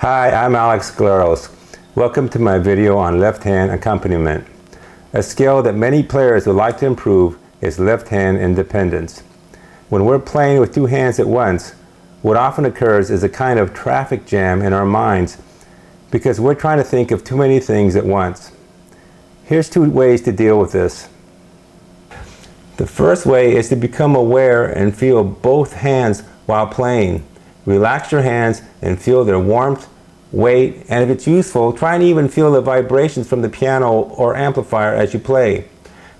Hi, I'm Alex Scleros. Welcome to my video on left hand accompaniment. A skill that many players would like to improve is left hand independence. When we're playing with two hands at once, what often occurs is a kind of traffic jam in our minds because we're trying to think of too many things at once. Here's two ways to deal with this. The first way is to become aware and feel both hands while playing. Relax your hands and feel their warmth, weight, and if it's useful, try and even feel the vibrations from the piano or amplifier as you play.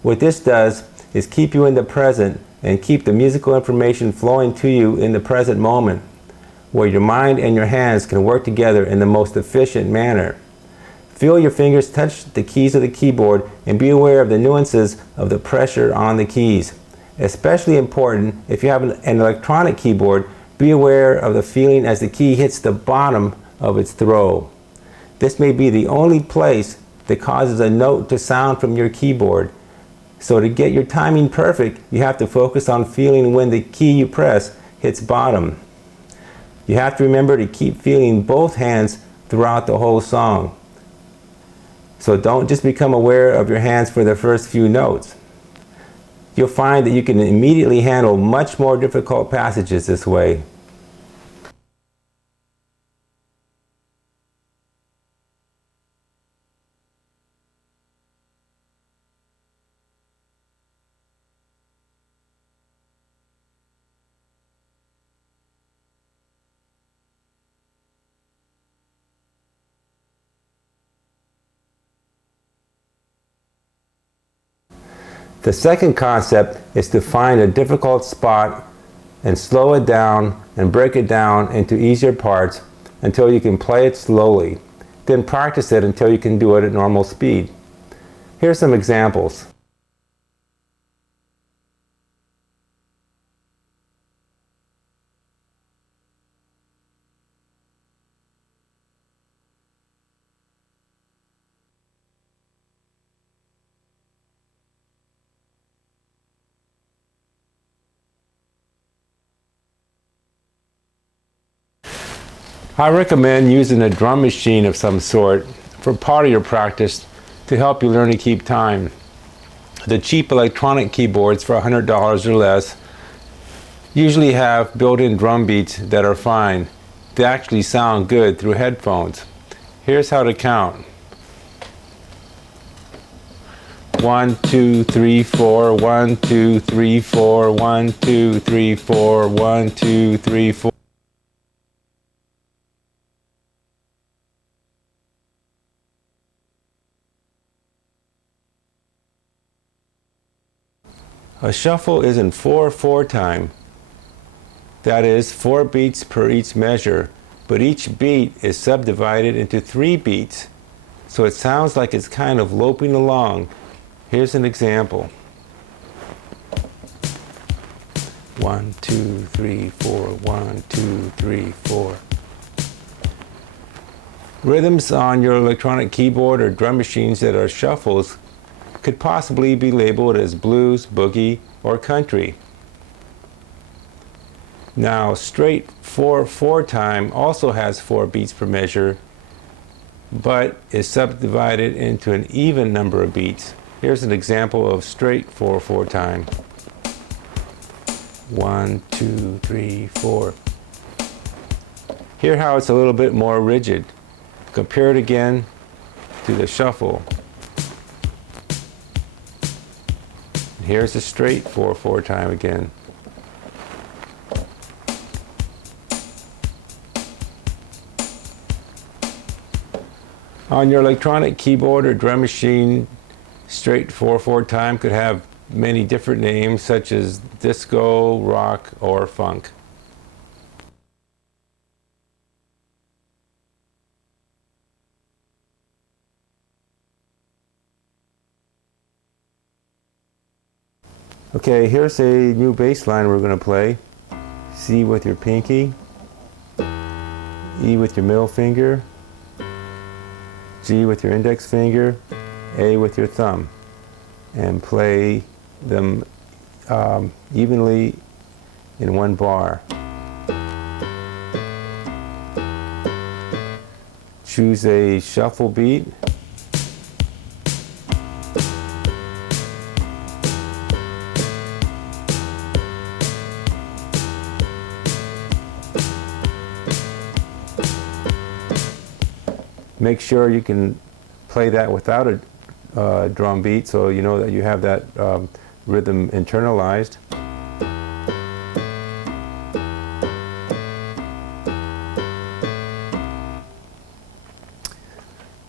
What this does is keep you in the present and keep the musical information flowing to you in the present moment, where your mind and your hands can work together in the most efficient manner. Feel your fingers touch the keys of the keyboard and be aware of the nuances of the pressure on the keys. Especially important if you have an electronic keyboard, be aware of the feeling as the key hits the bottom of its throw. This may be the only place that causes a note to sound from your keyboard. So to get your timing perfect, you have to focus on feeling when the key you press hits bottom. You have to remember to keep feeling both hands throughout the whole song. So don't just become aware of your hands for the first few notes. You'll find that you can immediately handle much more difficult passages this way. The second concept is to find a difficult spot and slow it down and break it down into easier parts until you can play it slowly. Then practice it until you can do it at normal speed. Here's some examples. I recommend using a drum machine of some sort for part of your practice to help you learn to keep time. The cheap electronic keyboards for $100 or less usually have built-in drum beats that are fine. They actually sound good through headphones. Here's how to count. 1, 2, 3, 4, 1, 2, 3, 4, 1, 2, 3, 4, 1, 2, 3, 4. A shuffle is in 4/4 time. That is 4 beats per each measure, but each beat is subdivided into 3 beats, so it sounds like it's kind of loping along. Here's an example. 1, 2, 3, 4, 1, 2, 3, 4. Rhythms on your electronic keyboard or drum machines that are shuffles could possibly be labeled as blues, boogie, or country. Now, straight 4/4 time also has 4 beats per measure, but is subdivided into an even number of beats. Here's an example of straight 4/4 time. 1, 2, 3, 4. Hear how it's a little bit more rigid. Compare it again to the shuffle. Here's a straight 4/4 time again. On your electronic keyboard or drum machine, straight 4/4 time could have many different names such as disco, rock, or funk. Okay, here's a new bass line we're going to play. C with your pinky, E with your middle finger, G with your index finger, A with your thumb, and play them evenly in one bar. choose a shuffle beat. Make sure you can play that without a drum beat, so you know that you have that rhythm internalized.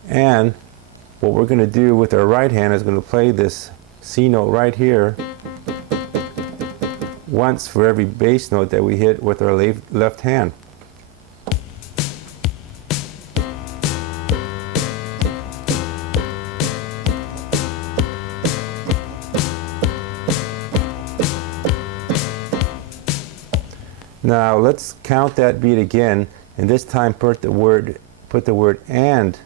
And what we're going to do with our right hand is going to play this C note right here once for every bass note that we hit with our left hand. Now let's count that beat again, and this time put the word "and"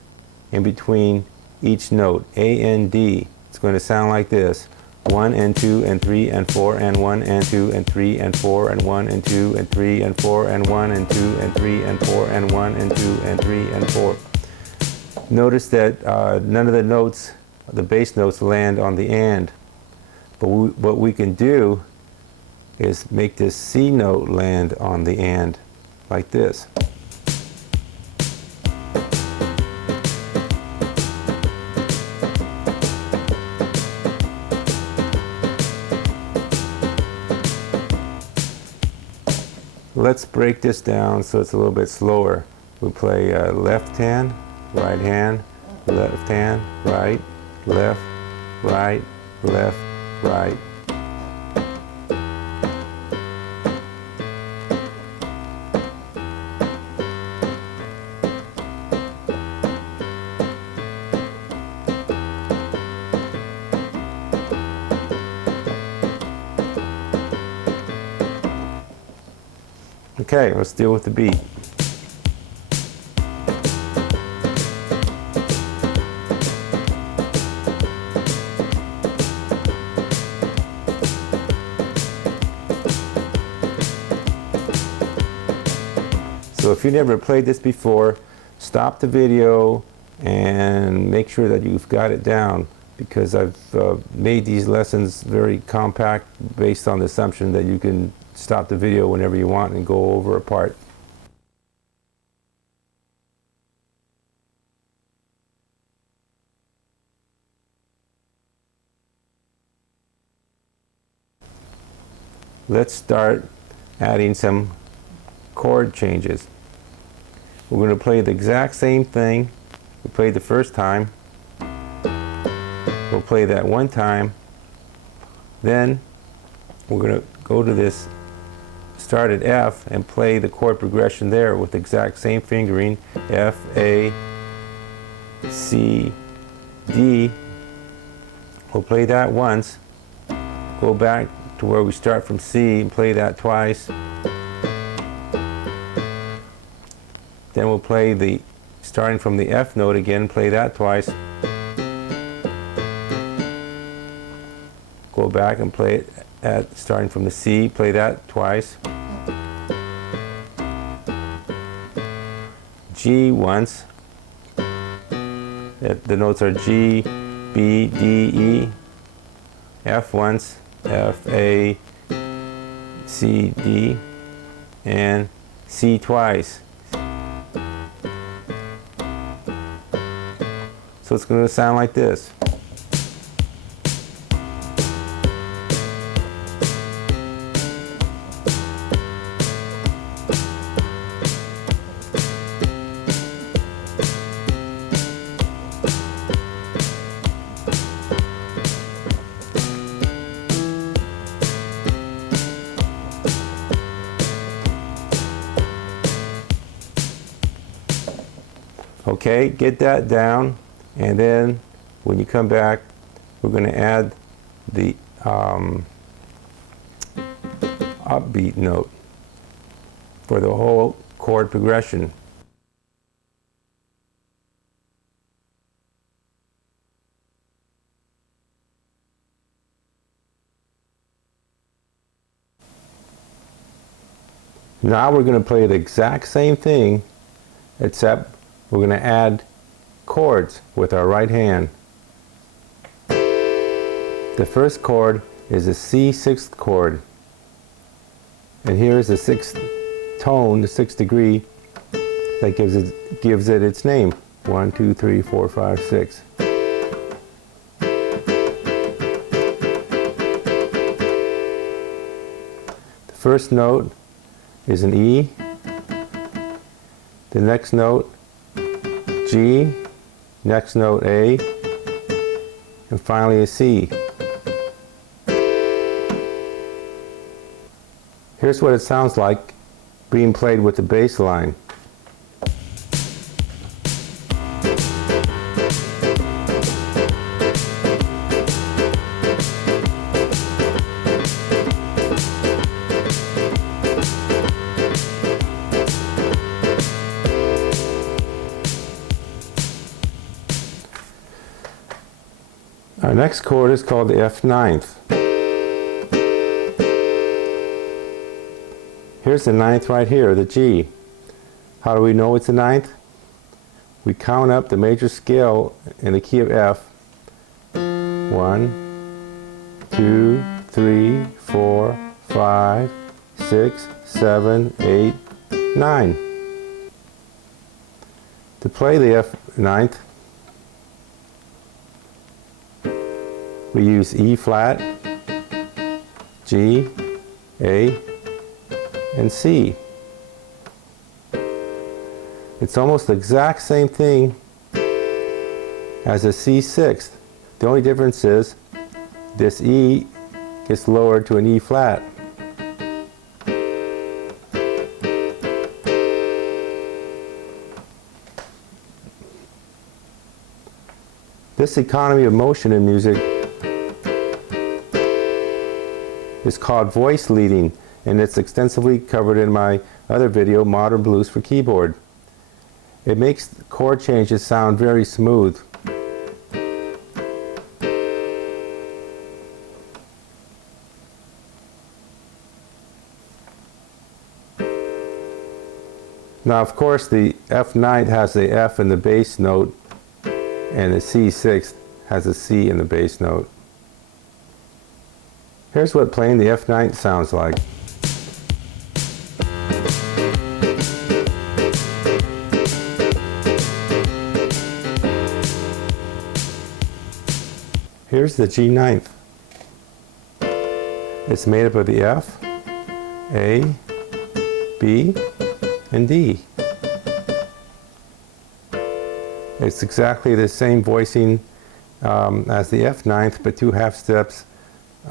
in between each note. A-N-D. It's going to sound like this: 1 and 2 and 3 and 4 and 1 and 2 and 3 and 4 and 1 and 2 and 3 and 4 and 1 and 2 and 3 and 4 and 1 and 2 and 3 and 4. Notice that none of the notes, the bass notes, land on the "and." But what we can do is make this C note land on the "and," like this. Let's break this down so it's a little bit slower. We play left hand, right hand, left hand, right, left, right, left, right. Okay, let's deal with the beat. So if you never played this before, stop the video and make sure that you've got it down, because I've made these lessons very compact based on the assumption that you can stop the video whenever you want and go over a part. Let's start adding some chord changes. We're going to play the exact same thing we played the first time. We'll play that one time. Then we're going to go to this start at F and play the chord progression there with the exact same fingering: F, A, C, D. We'll play that once, go back to where we start from C and play that twice. Then we'll play the starting from the F note again, play that twice. Go back and play it at starting from the C, play that twice. G once. The notes are G, B, D, E. F once, F, A, C, D, and C twice. So it's going to sound like this. Okay, get that down, and then when you come back, we're going to add the upbeat note for the whole chord progression. Now we're going to play the exact same thing, except we're going to add chords with our right hand. The first chord is a C sixth chord. And here is the sixth tone, the sixth degree, that gives it its name. 1, 2, 3, 4, 5, 6. The first note is an E. The next note, G. Next note, A. And finally a C. Here's what it sounds like being played with the bass line. Our next chord is called the F ninth. Here's the ninth right here, the G. How do we know it's the ninth? We count up the major scale in the key of F. 1, 2, 3, 4, 5, 6, 7, 8, 9. To play the F ninth, we use E flat, G, A, and C. It's almost the exact same thing as a C sixth. The only difference is this E gets lowered to an E flat. This economy of motion in music is called voice leading, and it's extensively covered in my other video, Modern Blues for Keyboard. It makes chord changes sound very smooth. Now, of course, the F ninth has the F in the bass note, and the C sixth has a C in the bass note. Here's what playing the F ninth sounds like. Here's the G ninth. It's made up of the F, A, B, and D. It's exactly the same voicing as the F ninth, but 2 half steps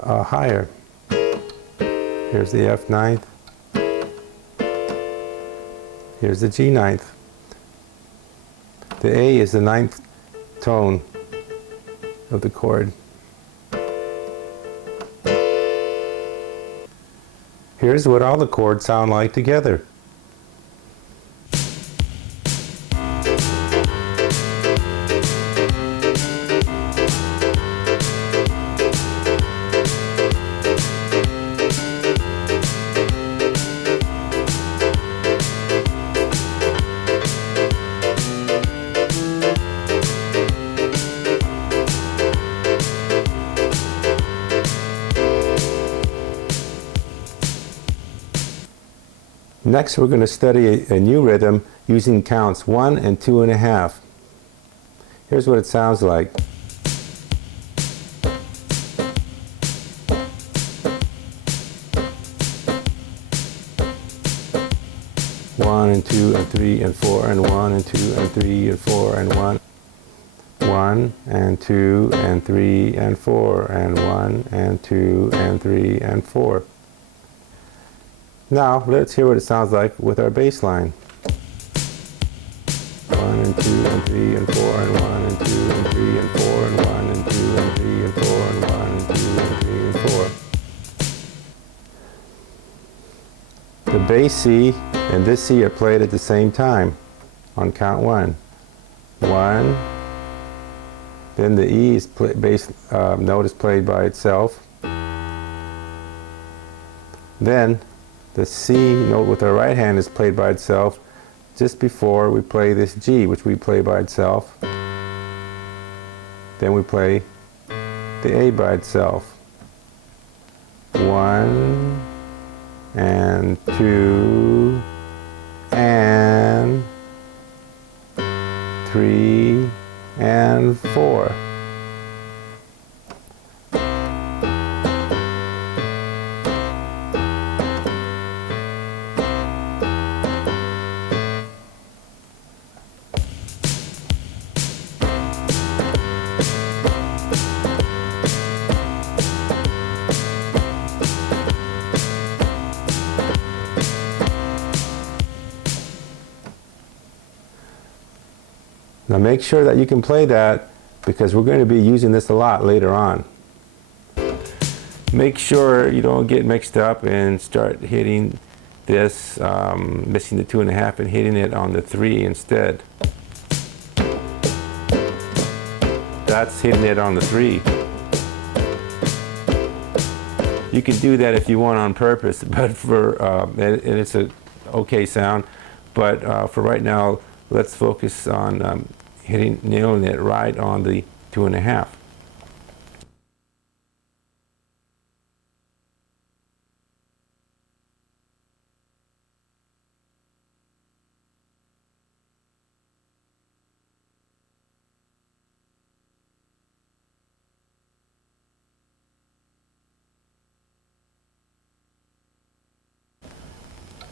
higher. Here's the F ninth. Here's the G ninth. The A is the ninth tone of the chord. Here's what all the chords sound like together. Next, we're going to study a new rhythm using counts 1 and 2.5. Here's what it sounds like. One and 2 and 3 and 4 and 1 and 2 and 3 and 4 and 1. 1 and 2 and 3 and 4 and 1 and 2 and 3 and 4. Now, let's hear what it sounds like with our bass line. 1 and 2 and 3 and 4 and 1 and 2 and 3 and 4 and 1 and 2 and 3 and 4 and 1 and 2 and 3 and 4. The bass C and this C are played at the same time on count 1. 1. Then the E is bass note is played by itself. Then the C note with our right hand is played by itself just before we play this G, which we play by itself. Then we play the A by itself. 1 and 2 and 3 and 4. Now make sure that you can play that, because we're going to be using this a lot later on. Make sure you don't get mixed up and start hitting this, missing the 2.5 and hitting it on the 3 instead. That's hitting it on the 3. You can do that if you want on purpose, but for and it's a okay sound. But for right now, let's focus on nailing it right on the 2.5.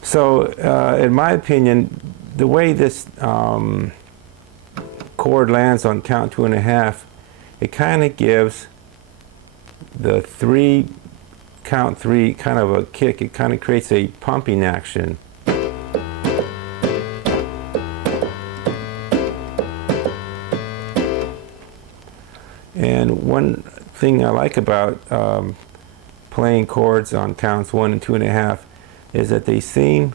So, in my opinion, the way this chord lands on count 2.5, it kind of gives the 3, count 3 kind of a kick. It kind of creates a pumping action. And one thing I like about playing chords on counts 1 and 2.5 is that they seem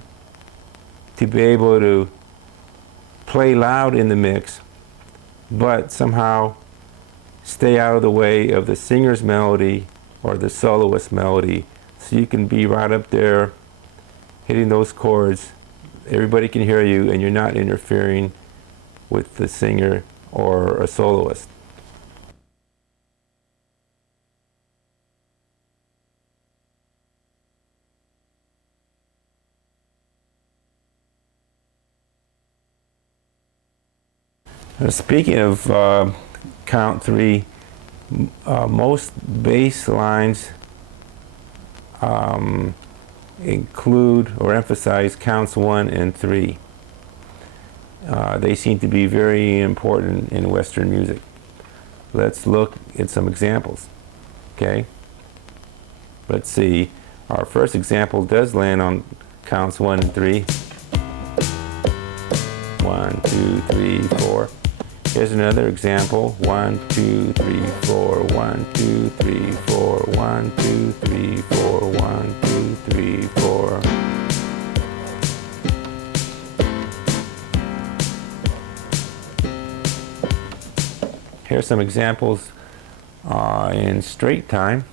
to be able to play loud in the mix, but somehow stay out of the way of the singer's melody or the soloist's melody. So you can be right up there hitting those chords. Everybody can hear you, and you're not interfering with the singer or a soloist. Speaking of count 3, most bass lines include or emphasize counts 1 and 3. They seem to be very important in Western music. Let's look at some examples. Okay? Let's see. Our first example does land on counts 1 and 3. 1, 2, 3, 4. Here's another example. 1, 2, 3, 4. 1, 2, 3, 4. 1, 2, 3, 4. 1, 2, 3, 4. Here's some examples in straight time.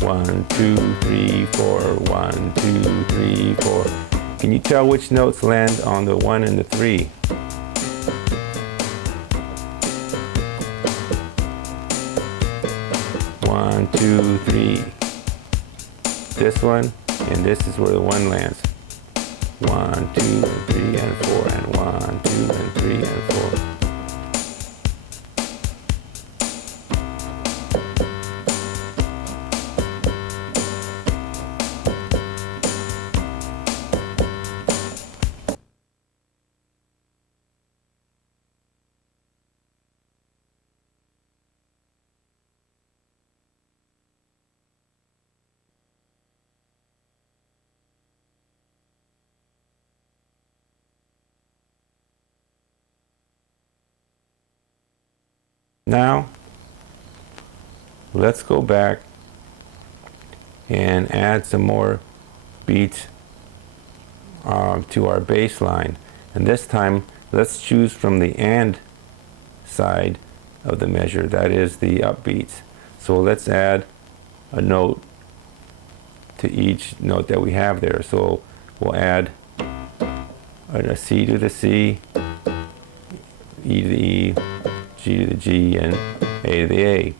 One, two, three, four. 1, 2, 3, 4. Can you tell which notes land on the 1 and the 3? One, two, three. This one, and this is where the 1 lands. 1, 2, 3, and 4, and 1, 2, and 3, and 4. Now, let's go back and add some more beats to our bass line. And this time, let's choose from the "and" side of the measure, that is the upbeats. So let's add a note to each note that we have there. So we'll add a C to the C, E to the E, G to the G, and A to the A.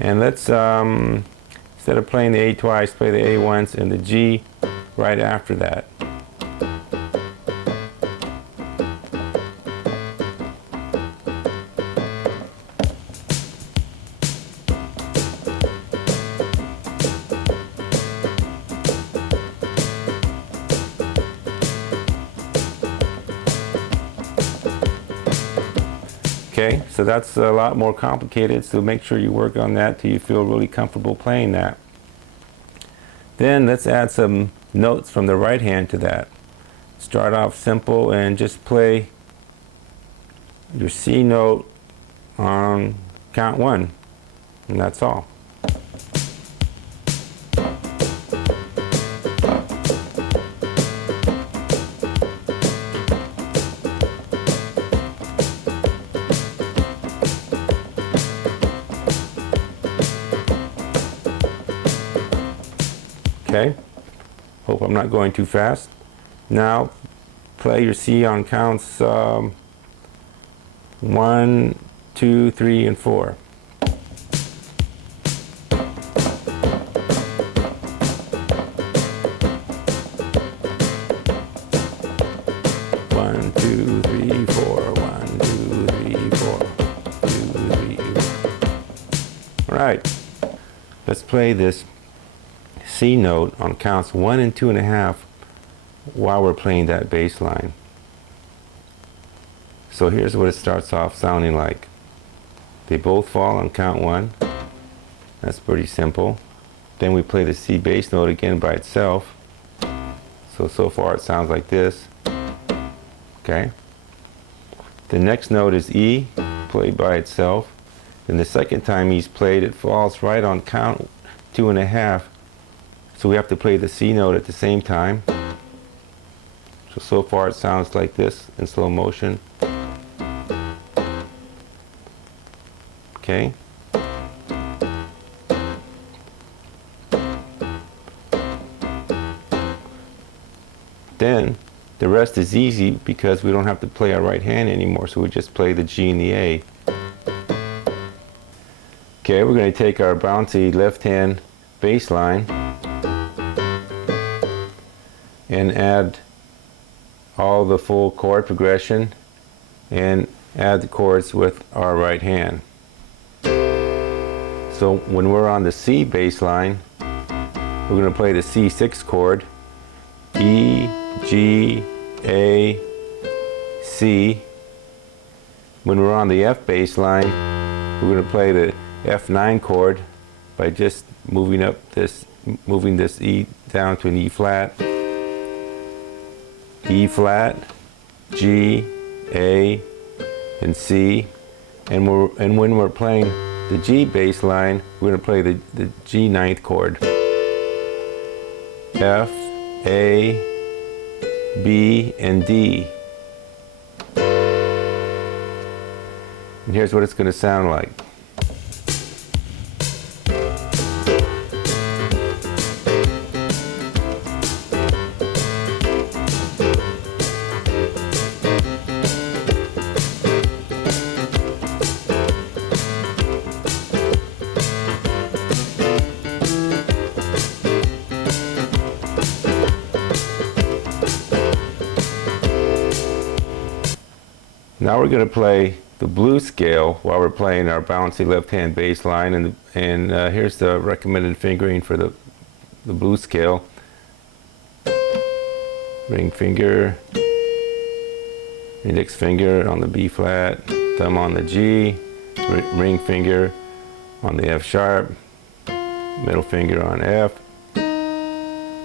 And let's, instead of playing the A twice, play the A once and the G right after that. Okay, so that's a lot more complicated, so make sure you work on that till you feel really comfortable playing that. Then let's add some notes from the right hand to that. Start off simple and just play your C note on count 1, and that's all. Okay, hope I'm not going too fast. Now play your C on counts 1, 2, 3, and 4. One, two, three, four. 1, 2, 3, 4. 2, 3. All right, let's play this C note on counts 1 and 2.5 while we're playing that bass line. So here's what it starts off sounding like. They both fall on count 1. That's pretty simple. Then we play the C bass note again by itself. So far it sounds like this. Okay. The next note is E, played by itself. And the second time he's played, it falls right on count 2.5. So we have to play the C note at the same time. So far it sounds like this in slow motion. Okay. Then the rest is easy because we don't have to play our right hand anymore, so we just play the G and the A. Okay, we're going to take our bouncy left hand bass line and add all the full chord progression and add the chords with our right hand. So when we're on the C bass line, we're going to play the C6 chord, E, G, A, C. When we're on the F bass line, we're going to play the F9 chord by just moving this E down to an E flat, E flat, G, A, and C. And when we're playing the G bass line, we're going to play the G ninth chord. F, A, B, and D. And here's what it's going to sound like. Now we're going to play the blues scale while we're playing our bouncy left hand bass line, and here's the recommended fingering for the blues scale. Ring finger, index finger on the B flat, thumb on the G, ring finger on the F sharp, middle finger on F,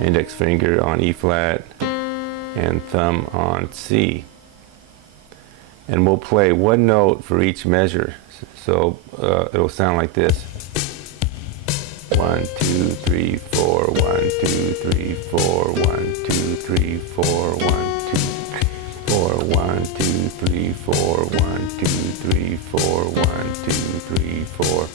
index finger on E flat, and thumb on C. And we'll play one note for each measure. So it'll sound like this. 1, 2, 3, 4, 1, 2, 3, 4, 1, 2, 3, 4, 1, 2, 3, 4. 1, 2, 3, 4. 1, 2, 3, 4. 1, 2, 3, 4.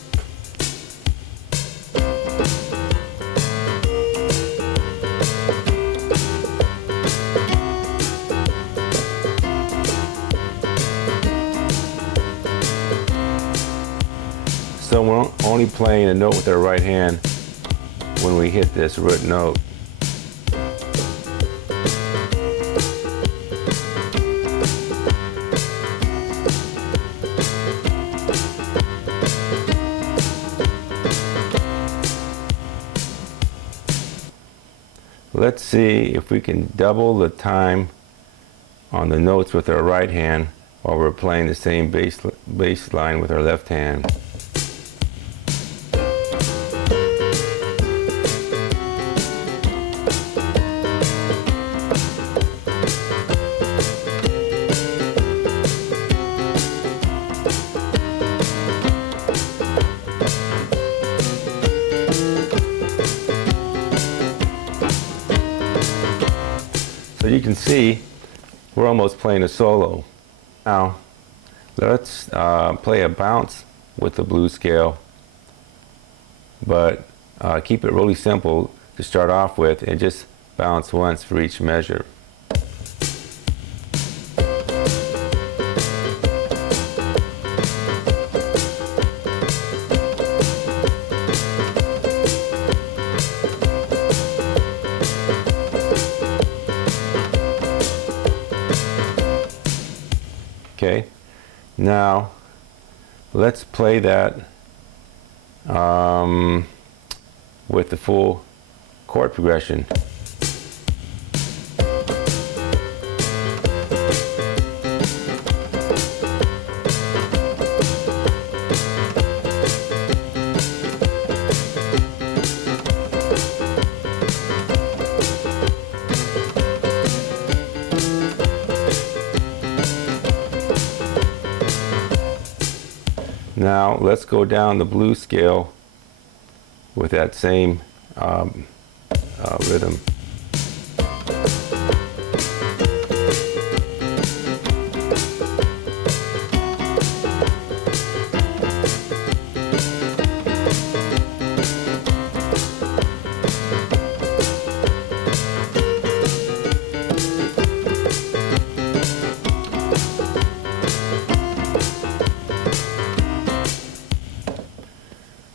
So we're only playing a note with our right hand when we hit this root note. Let's see if we can double the time on the notes with our right hand while we're playing the same bass line with our left hand. So you can see we're almost playing a solo. Now let's play a bounce with the blues scale, but keep it really simple to start off with and just bounce once for each measure. Okay, now let's play that with the full chord progression. Now let's go down the blues scale with that same rhythm.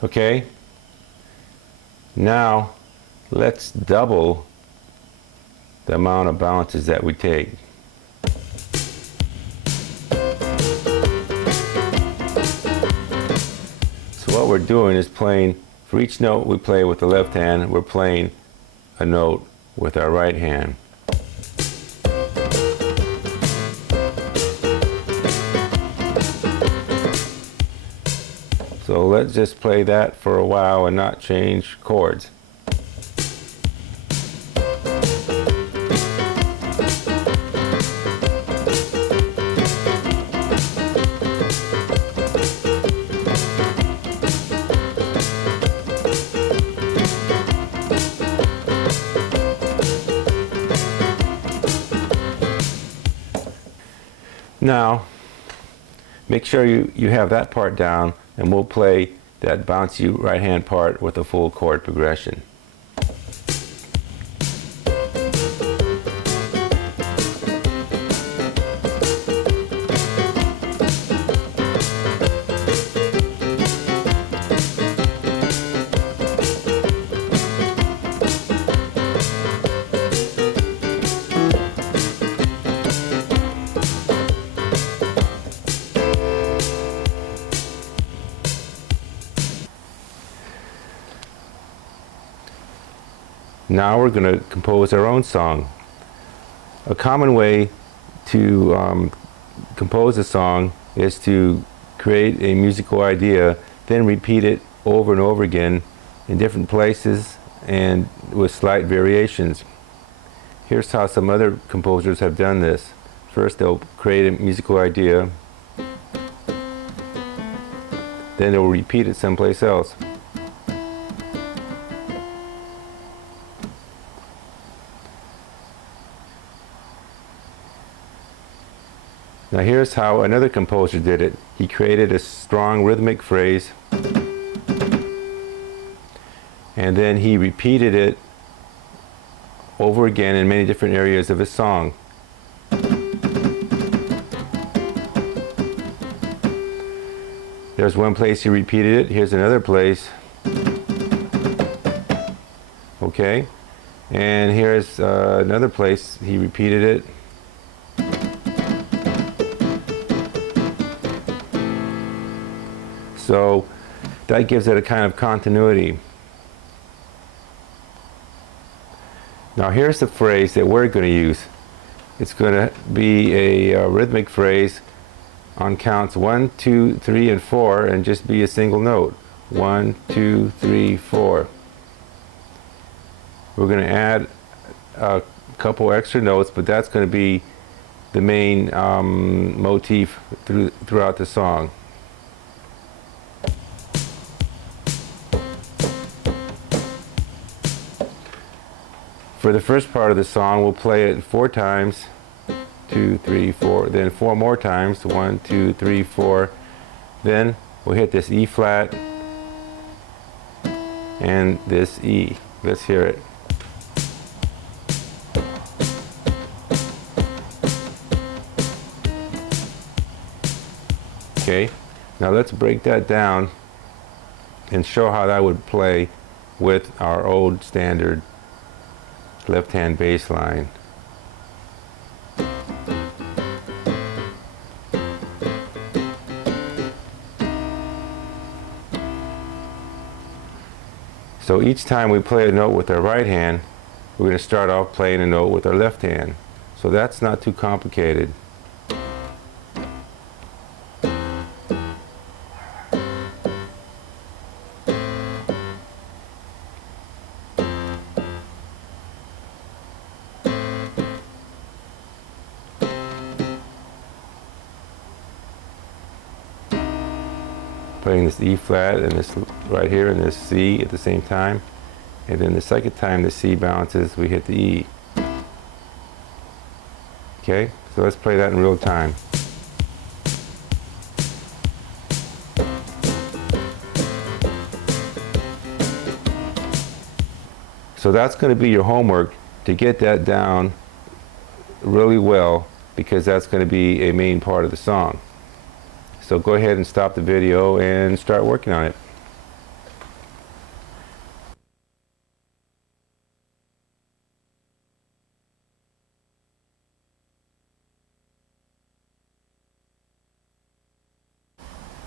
Okay, now let's double the amount of bounces that we take. So what we're doing is playing, for each note we play with the left hand, we're playing a note with our right hand. So let's just play that for a while and not change chords. Now, make sure you have that part down, and we'll play that bouncy right hand part with a full chord progression. Now we're going to compose our own song. A common way to compose a song is to create a musical idea, then repeat it over and over again in different places and with slight variations. Here's how some other composers have done this. First they'll create a musical idea, then they'll repeat it someplace else. Now here's how another composer did it. He created a strong rhythmic phrase, and then he repeated it over again in many different areas of his song. There's one place he repeated it. Here's another place. Okay, and here's another place he repeated it. So that gives it a kind of continuity. Now here's the phrase that we're going to use. It's going to be a rhythmic phrase on counts 1, 2, 3, and 4, and just be a single note. 1, 2, 3, 4. We're going to add a couple extra notes, but that's going to be the main motif throughout the song. For the first part of the song, we'll play it 4 times, 2, 3, 4, then 4 more times, 1, 2, 3, 4. Then we'll hit this E flat and this E. Let's hear it. Okay, now let's break that down and show how that would play with our old standard left-hand bass line. So each time we play a note with our right hand, we're going to start off playing a note with our left hand. So that's not too complicated. Playing this E flat and this right here and this C at the same time, and then the second time the C bounces, we hit the E. Okay, so let's play that in real time. So that's going to be your homework, to get that down really well, because that's going to be a main part of the song. So go ahead and stop the video and start working on it.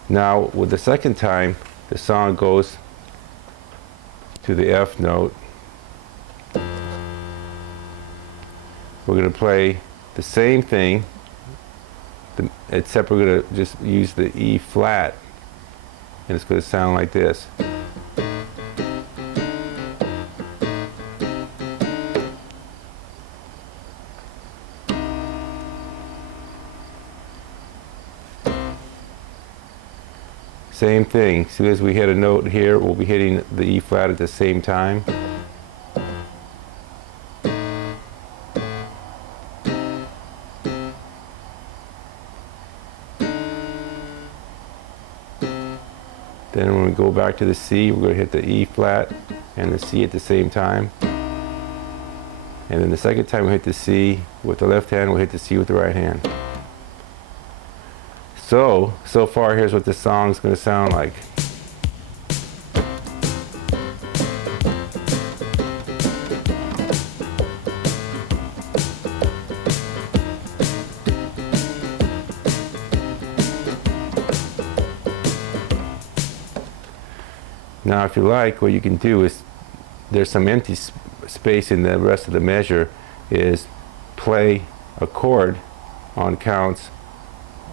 Now with the second time, the song goes to the F note. We're going to play the same thing, except we're going to just use the E flat, and it's going to sound like this. Same thing, as soon as we hit a note here, we'll be hitting the E flat at the same time. Then when we go back to the C, we're going to hit the E flat and the C at the same time. And then the second time we hit the C with the left hand, we'll hit the C with the right hand. So far here's what this song's going to sound like. Now if you like, what you can do is, there's some empty space in the rest of the measure, is play a chord on counts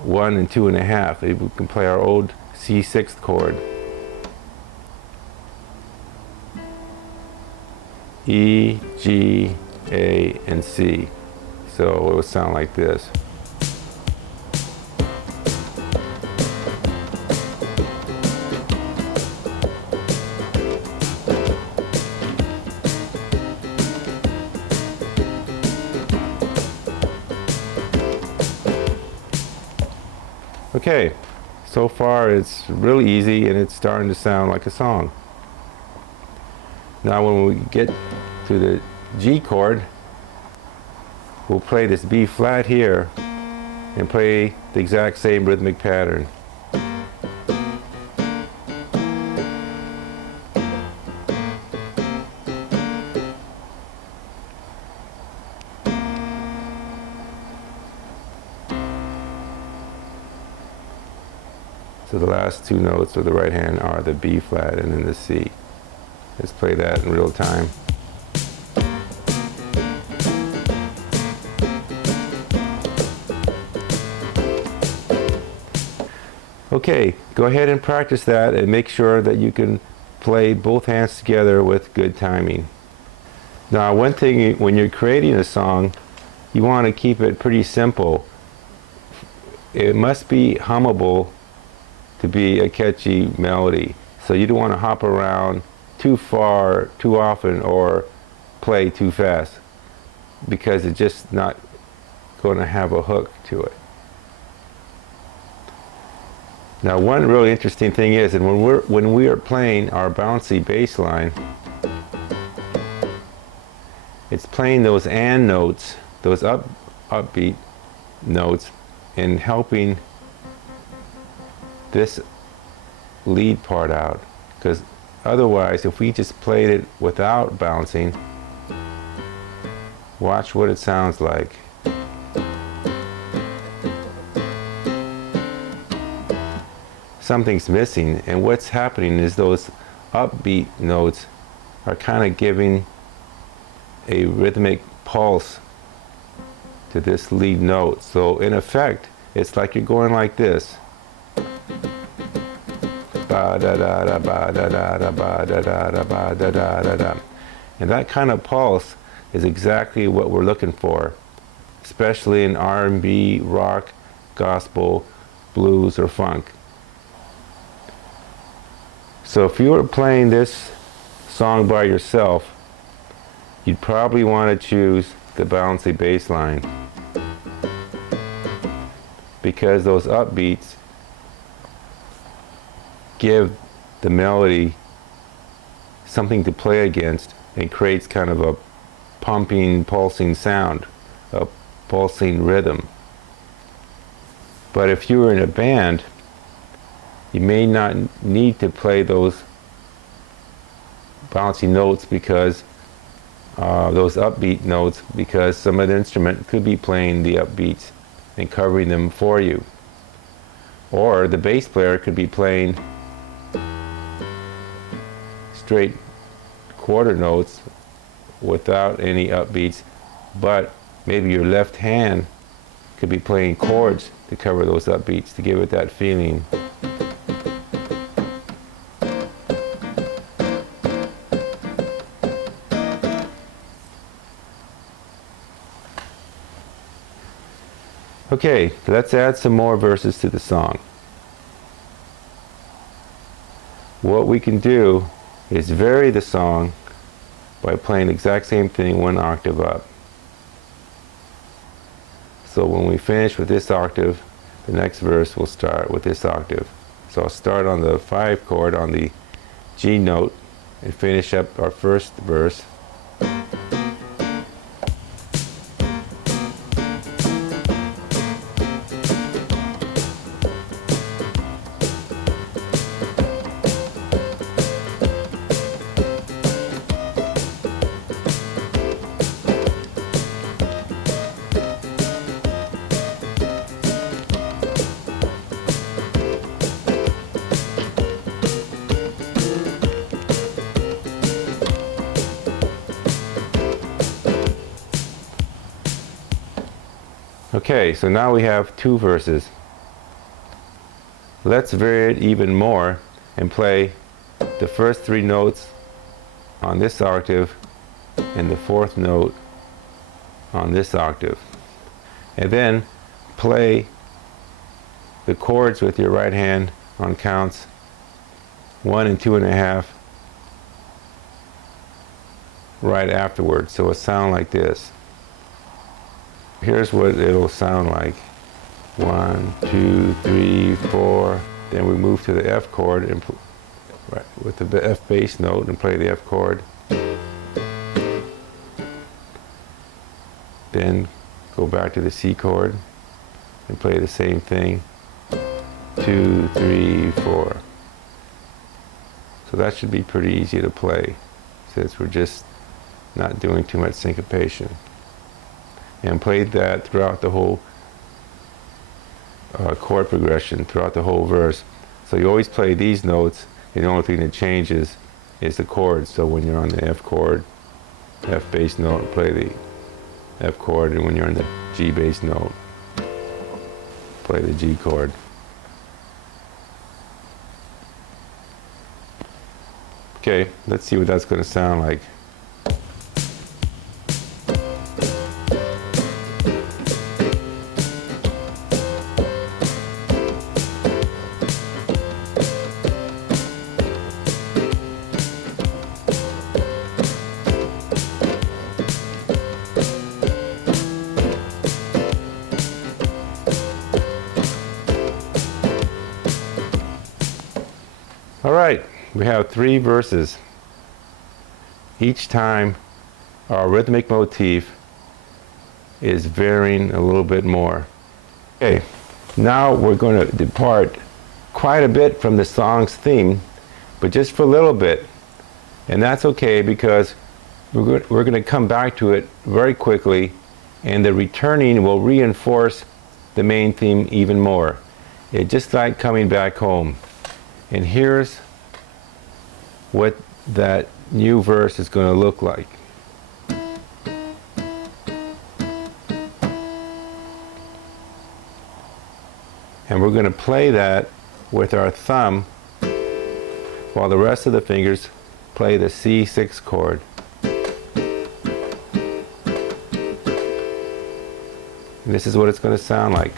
1 and 2.5. We can play our old C6 chord. E, G, A, and C. So it will sound like this. Okay, so far it's really easy and it's starting to sound like a song. Now when we get to the G chord, we'll play this B flat here and play the exact same rhythmic pattern. So the last two notes of the right hand are the B flat and then the C. Let's play that in real time. Okay, go ahead and practice that and make sure that you can play both hands together with good timing. Now, one thing when you're creating a song, you want to keep it pretty simple. It must be hummable to be a catchy melody. So you don't want to hop around too far, too often, or play too fast, because it's just not going to have a hook to it. Now, one really interesting thing is, and when we are playing our bouncy bass line, it's playing those and notes, those upbeat notes, and helping this lead part out, because otherwise, if we just played it without bouncing, watch what it sounds like. Something's missing, and what's happening is those upbeat notes are kind of giving a rhythmic pulse to this lead note. So in effect, it's like you're going like this. Ba da da da ba da da da ba da da da ba da da da da. And that kind of pulse is exactly what we're looking for, especially in R&B, rock, gospel, blues, or funk. So if you were playing this song by yourself, you'd probably want to choose the bouncy bass line, because those upbeats give the melody something to play against and creates kind of a pumping, pulsing sound, a pulsing rhythm. But if you were in a band, you may not need to play those bouncy notes, because those upbeat notes, because some of the instrument could be playing the upbeats and covering them for you. Or the bass player could be playing straight quarter notes without any upbeats, but maybe your left hand could be playing chords to cover those upbeats, to give it that feeling. Okay, let's add some more verses to the song. What we can do is vary the song by playing the exact same thing one octave up. So when we finish with this octave, the next verse will start with this octave. So I'll start on the 5 chord on the G note and finish up our first verse. Okay, so now we have 2 verses. Let's vary it even more and play the first 3 notes on this octave and the 4th note on this octave. And then play the chords with your right hand on counts 1 and 2.5 right afterwards, so it sounds like this. Here's what it'll sound like. 1, 2, 3, 4. Then we move to the F chord and right with the F bass note and play the F chord. Then go back to the C chord and play the same thing. 2, 3, 4. So that should be pretty easy to play since we're just not doing too much syncopation. And played that throughout the whole chord progression, throughout the whole verse. So you always play these notes, and the only thing that changes is the chord. So when you're on the F chord, F bass note, play the F chord, and when you're on the G bass note, play the G chord. Okay, let's see what that's going to sound like. All right, we have 3 verses. Each time our rhythmic motif is varying a little bit more. Okay, now we're going to depart quite a bit from the song's theme, but just for a little bit. And that's okay because we're going to come back to it very quickly, and the returning will reinforce the main theme even more. It's just like coming back home. And here's what that new verse is going to look like. And we're going to play that with our thumb while the rest of the fingers play the C6 chord. And this is what it's going to sound like.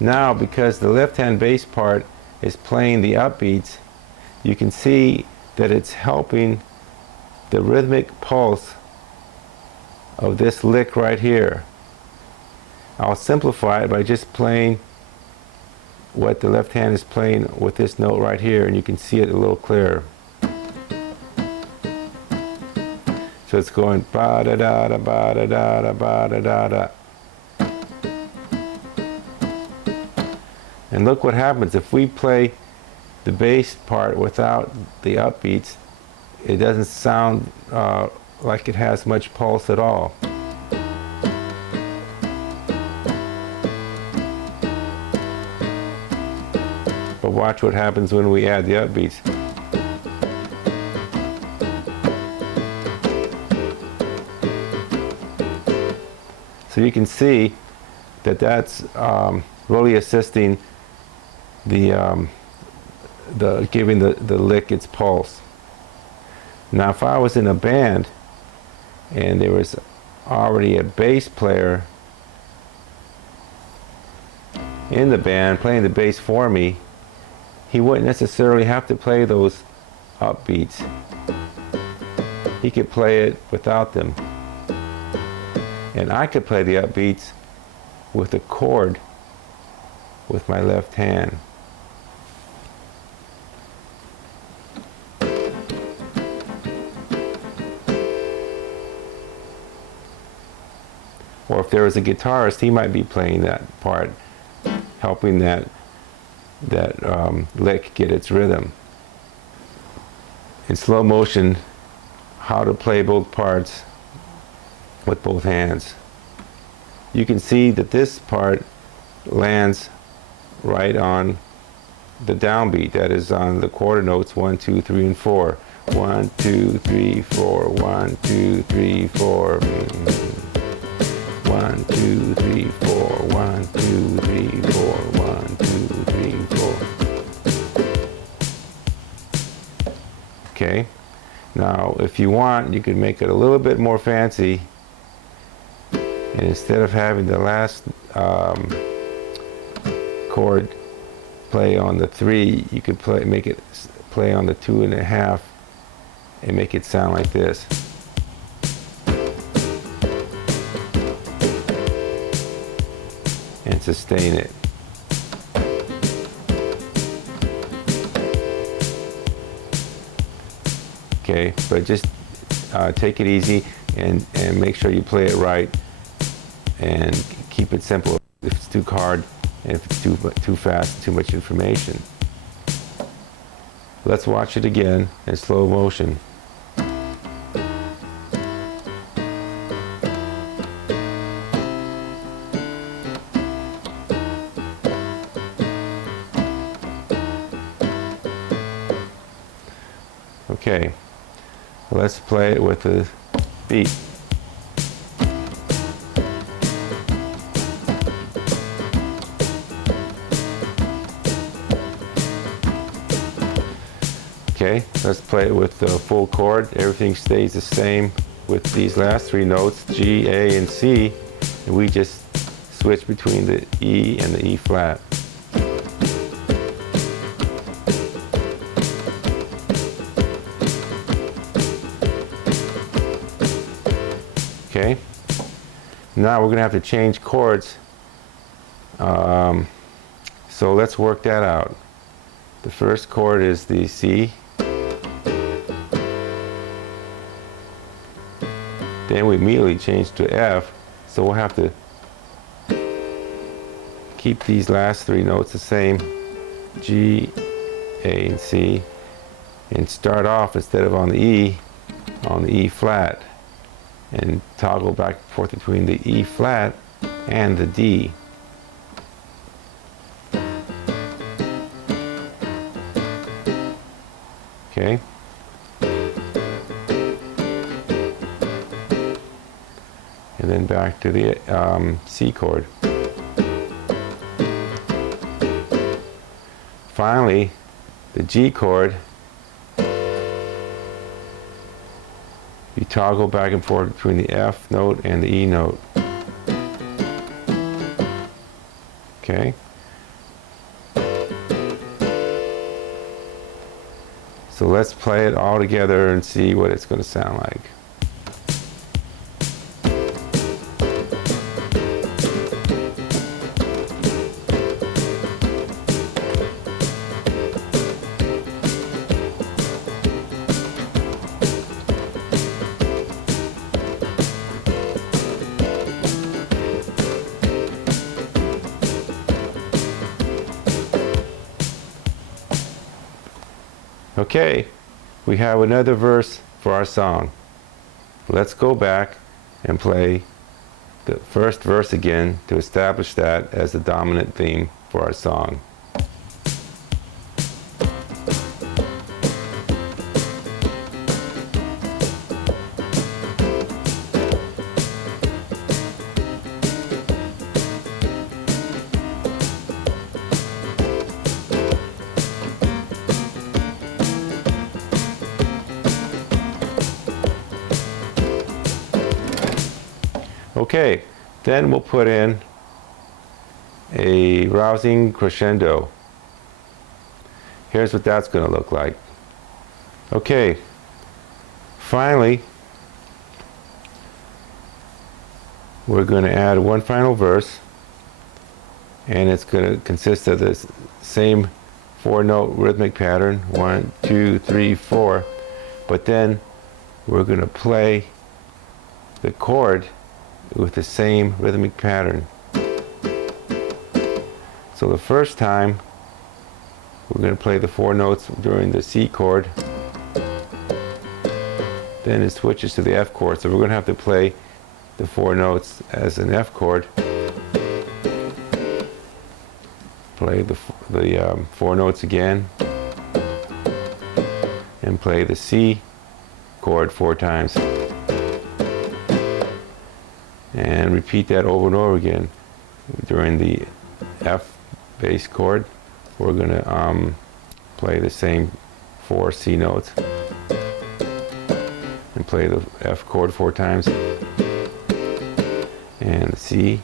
Now, because the left-hand bass part is playing the upbeats, you can see that it's helping the rhythmic pulse of this lick right here. I'll simplify it by just playing what the left hand is playing with this note right here, and you can see it a little clearer. So it's going ba da da da ba da da da ba da da da. And look what happens if we play the bass part without the upbeats. It doesn't sound like it has much pulse at all. But watch what happens when we add the upbeats. So you can see that that's really assisting the giving the lick its pulse. Now if I was in a band and there was already a bass player in the band playing the bass for me, he wouldn't necessarily have to play those upbeats. He could play it without them. And I could play the upbeats with a chord with my left hand. Or if there was a guitarist, he might be playing that part, helping that lick get its rhythm. In slow motion, how to play both parts with both hands. You can see that this part lands right on the downbeat, that is on the quarter notes 1, 2, 3, and 4. 1, 2, 3, 4. 1, 2, 3, 4. 1, 2, 3, 4. 1, 2, 3, 4. 1, 2, 3, 4. Okay. Now, if you want, you can make it a little bit more fancy, And instead of having the last chord play on the 3, you could make it play on the 2.5 and make it sound like this. And sustain it. Okay, but just take it easy and make sure you play it right and keep it simple. If it's too hard and if it's too fast, too much information. Let's watch it again in slow motion. Okay, let's play it with the beat. Okay, let's play it with the full chord. Everything stays the same with these last 3 notes, G, A, and C, and we just switch between the E and the E flat. Okay, now we're going to have to change chords, so let's work that out. The first chord is the C, then we immediately change to F, so we'll have to keep these last 3 notes the same, G, A, and C, and start off, instead of on the E flat, and toggle back and forth between the E flat and the D. Okay. And then back to the C chord. Finally, the G chord, you toggle back and forth between the F note and the E note. Okay. So let's play it all together and see what it's going to sound like. Okay, we have another verse for our song. Let's go back and play the first verse again to establish that as the dominant theme for our song. Okay, then we'll put in a rousing crescendo. Here's what that's going to look like. Okay, finally, we're going to add one final verse, and it's going to consist of this same 4-note rhythmic pattern, 1, 2, 3, 4, but then we're going to play the chord with the same rhythmic pattern. So the first time we're going to play the 4 notes during the C chord, then it switches to the F chord, so we're going to have to play the 4 notes as an F chord, play the 4 notes again, and play the C chord 4 times. And repeat that over and over again. During the F bass chord, we're going to play the same 4 C notes and play the F chord 4 times. and C.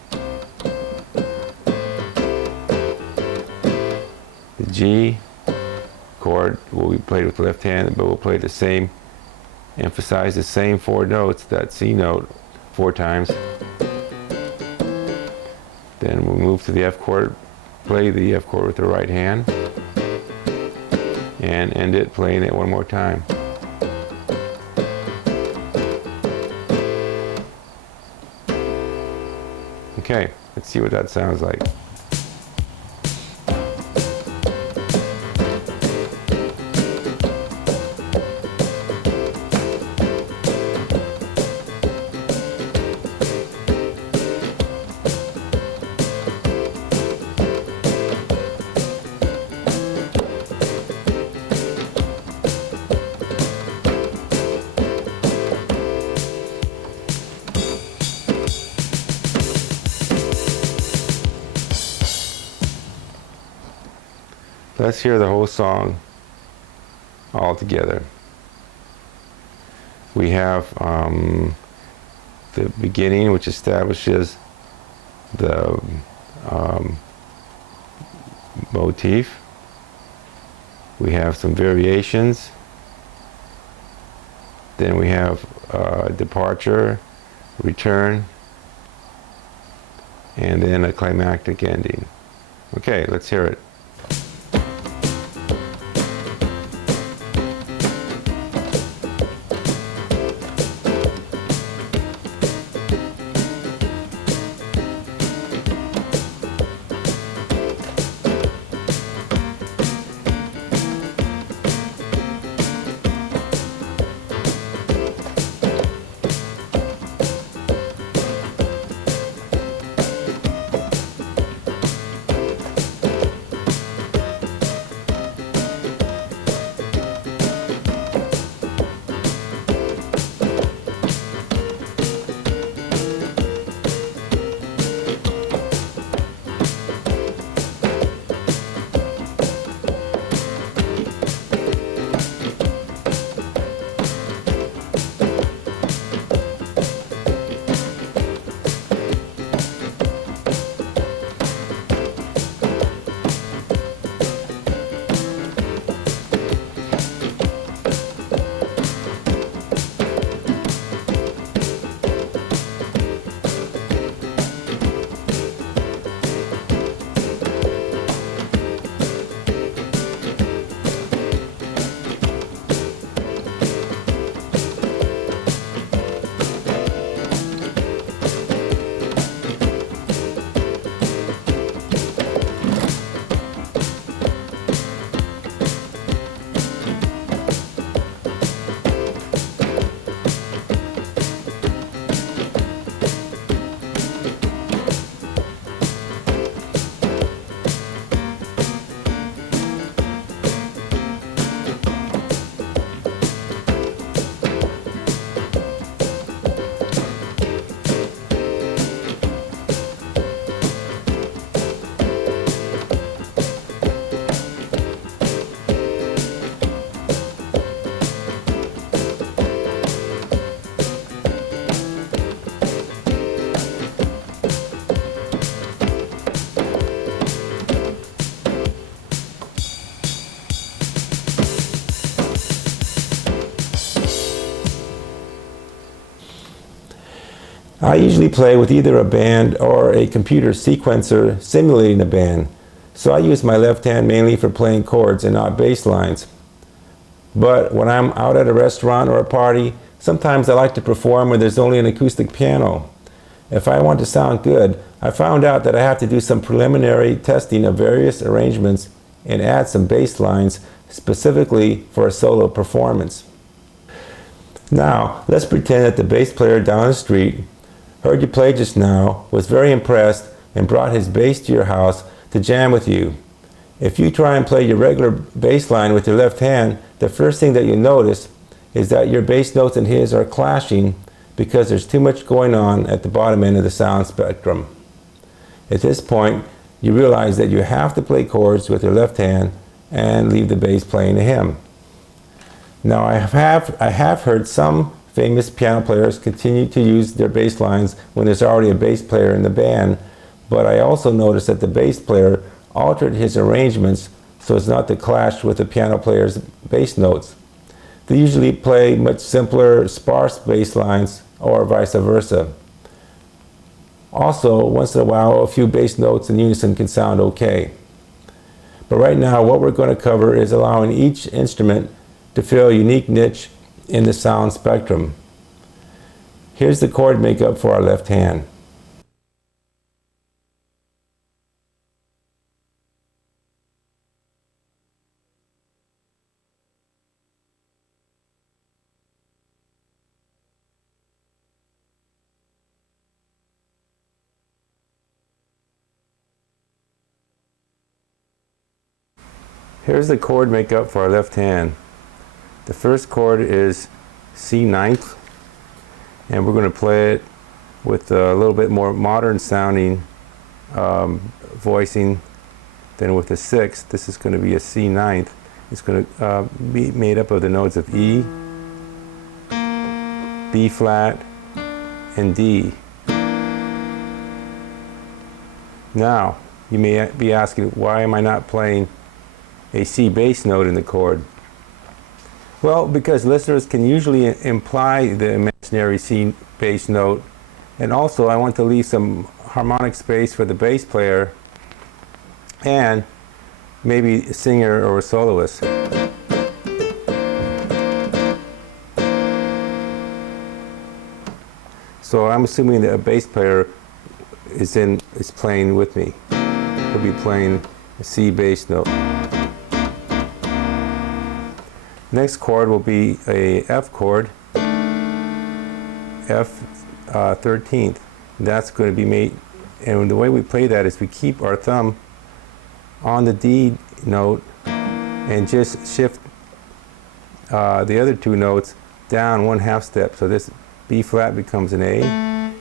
The G chord will be played with the left hand, but we'll play the same, emphasize the same 4 notes, that C note 4 times. Then we'll move to the F chord, play the F chord with the right hand, and end it playing it 1 more time. Okay, let's see what that sounds like. Let's hear the whole song all together. We have the beginning, which establishes the motif. We have some variations. Then we have departure, return, and then a climactic ending. Okay, let's hear it. I usually play with either a band or a computer sequencer simulating a band, so I use my left hand mainly for playing chords and not bass lines. But when I'm out at a restaurant or a party, sometimes I like to perform when there's only an acoustic piano. If I want to sound good, I found out that I have to do some preliminary testing of various arrangements and add some bass lines specifically for a solo performance. Now, let's pretend that the bass player down the street heard you play just now, was very impressed, and brought his bass to your house to jam with you. If you try and play your regular bass line with your left hand, the first thing that you notice is that your bass notes and his are clashing because there's too much going on at the bottom end of the sound spectrum. At this point, you realize that you have to play chords with your left hand and leave the bass playing to him. Now, I have heard some famous piano players continue to use their bass lines when there's already a bass player in the band, but I also noticed that the bass player altered his arrangements so as not to clash with the piano player's bass notes. They usually play much simpler, sparse bass lines, or vice versa. Also, once in a while, a few bass notes in unison can sound okay. But right now, what we're going to cover is allowing each instrument to fill a unique niche in the sound spectrum. Here's the chord makeup for our left hand. Here's the chord makeup for our left hand. The first chord is C ninth, and we're going to play it with a little bit more modern sounding voicing than with the sixth. This is going to be a C ninth. It's going to be made up of the notes of E, B flat, and D. Now, you may be asking, why am I not playing a C bass note in the chord? Well, because listeners can usually imply the imaginary C bass note, and also I want to leave some harmonic space for the bass player and maybe a singer or a soloist. So I'm assuming that a bass player is playing with me. He'll be playing a C bass note. Next chord will be a F chord, F 13th. That's going to be made, and the way we play that is we keep our thumb on the D note and just shift the other two notes down 1/2 step. So this B flat becomes an A,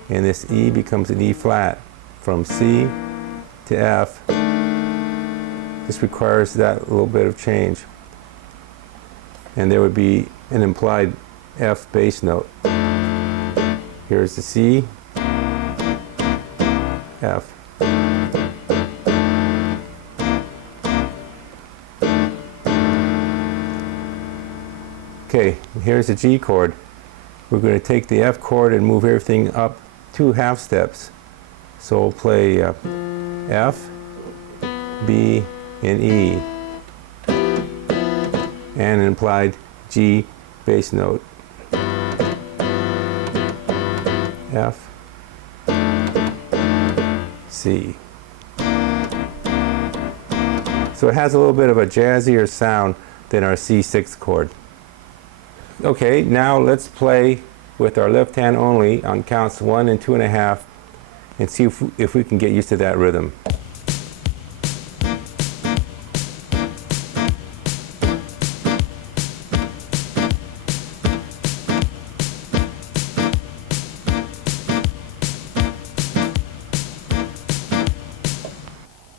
and this E becomes an E flat. From C to F, this requires that little bit of change. And there would be an implied F bass note. Here's the C, F. Okay, here's the G chord. We're going to take the F chord and move everything up 2/2 steps. So we'll play F, B, and E, and an implied G bass note. F, C. So it has a little bit of a jazzier sound than our C6 chord. Okay, now let's play with our left hand only on counts 1 and 2.5 and see if we can get used to that rhythm.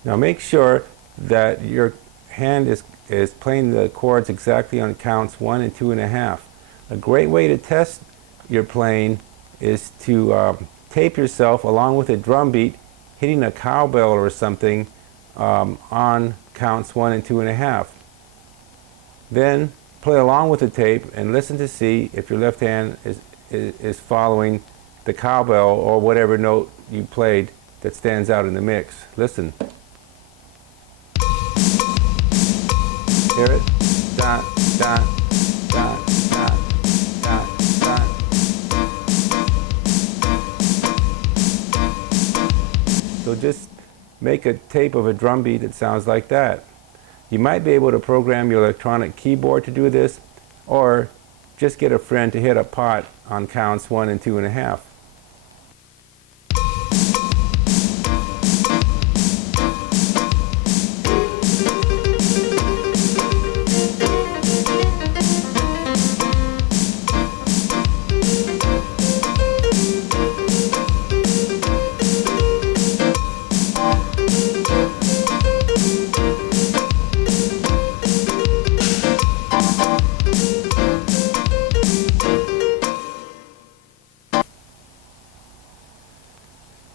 Now make sure that your hand is playing the chords exactly on counts 1 and 2.5. A great way to test your playing is to tape yourself along with a drum beat, hitting a cowbell or something on counts 1 and 2.5. Then play along with the tape and listen to see if your left hand is following the cowbell or whatever note you played that stands out in the mix. Listen. Hear it? Dot, dot, dot, dot, dot, dot. So just make a tape of a drum beat that sounds like that. You might be able to program your electronic keyboard to do this, or just get a friend to hit a pot on counts 1 and 2.5.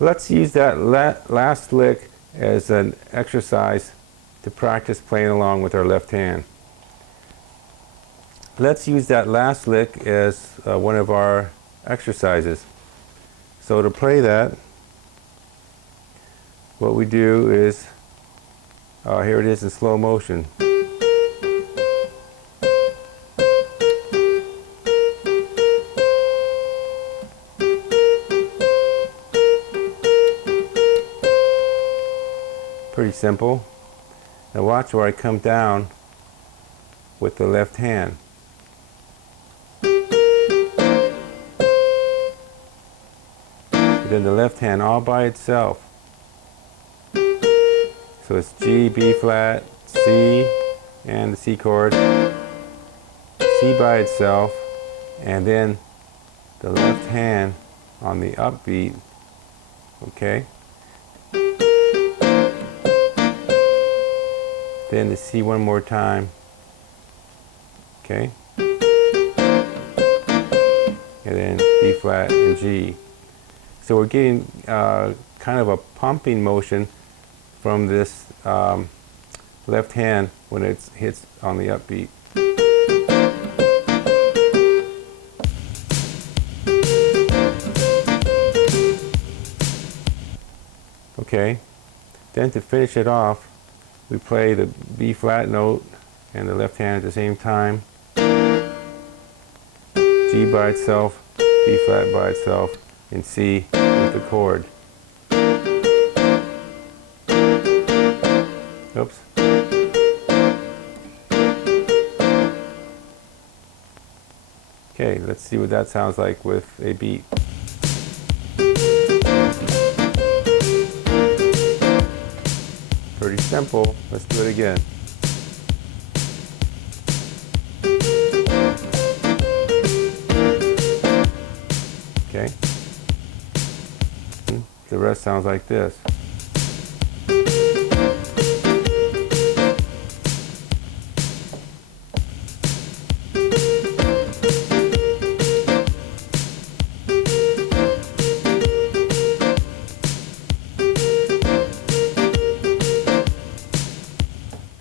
Let's use that last lick as an exercise to practice playing along with our left hand. Let's use that last lick as one of our exercises. So to play that, what we do is, here it is in slow motion. Pretty simple. Now watch where I come down with the left hand. Then the left hand all by itself. So it's G, B flat, C, and the C chord, C by itself, and then the left hand on the upbeat, okay? Then the C one more time, okay? And then B flat and G. So we're getting kind of a pumping motion from this left hand when it hits on the upbeat. Okay, then to finish it off, we play the B flat note and the left hand at the same time. G by itself, B flat by itself, and C with the chord. Oops. Okay, let's see what that sounds like with a beat. Pretty simple. Let's do it again. Okay. The rest sounds like this.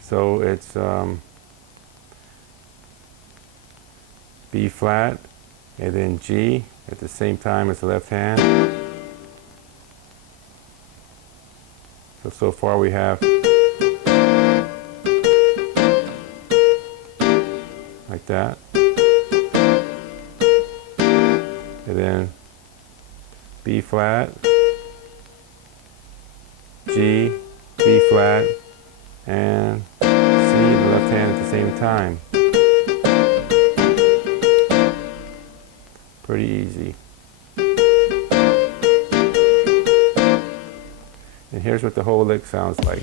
So it's B flat and then G at the same time as the left hand. So far we have like that. And then B flat, G, B flat, and C in the left hand at the same time. Pretty easy. And here's what the whole lick sounds like.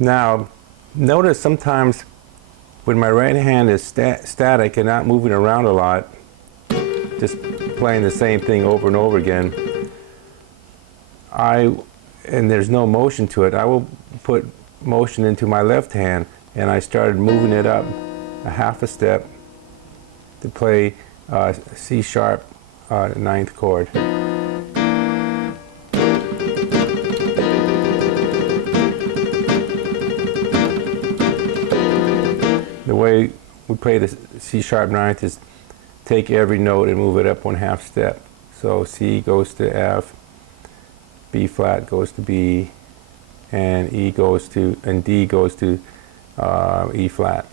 Now, notice sometimes when my right hand is static and not moving around a lot, just playing the same thing over and over again, and there's no motion to it, I will put motion into my left hand, and I started moving it up a half a step to play C sharp ninth chord. The way we play the C sharp ninth is take every note and move it up 1/2 step. So C goes to F, B flat goes to B, and D goes to E flat.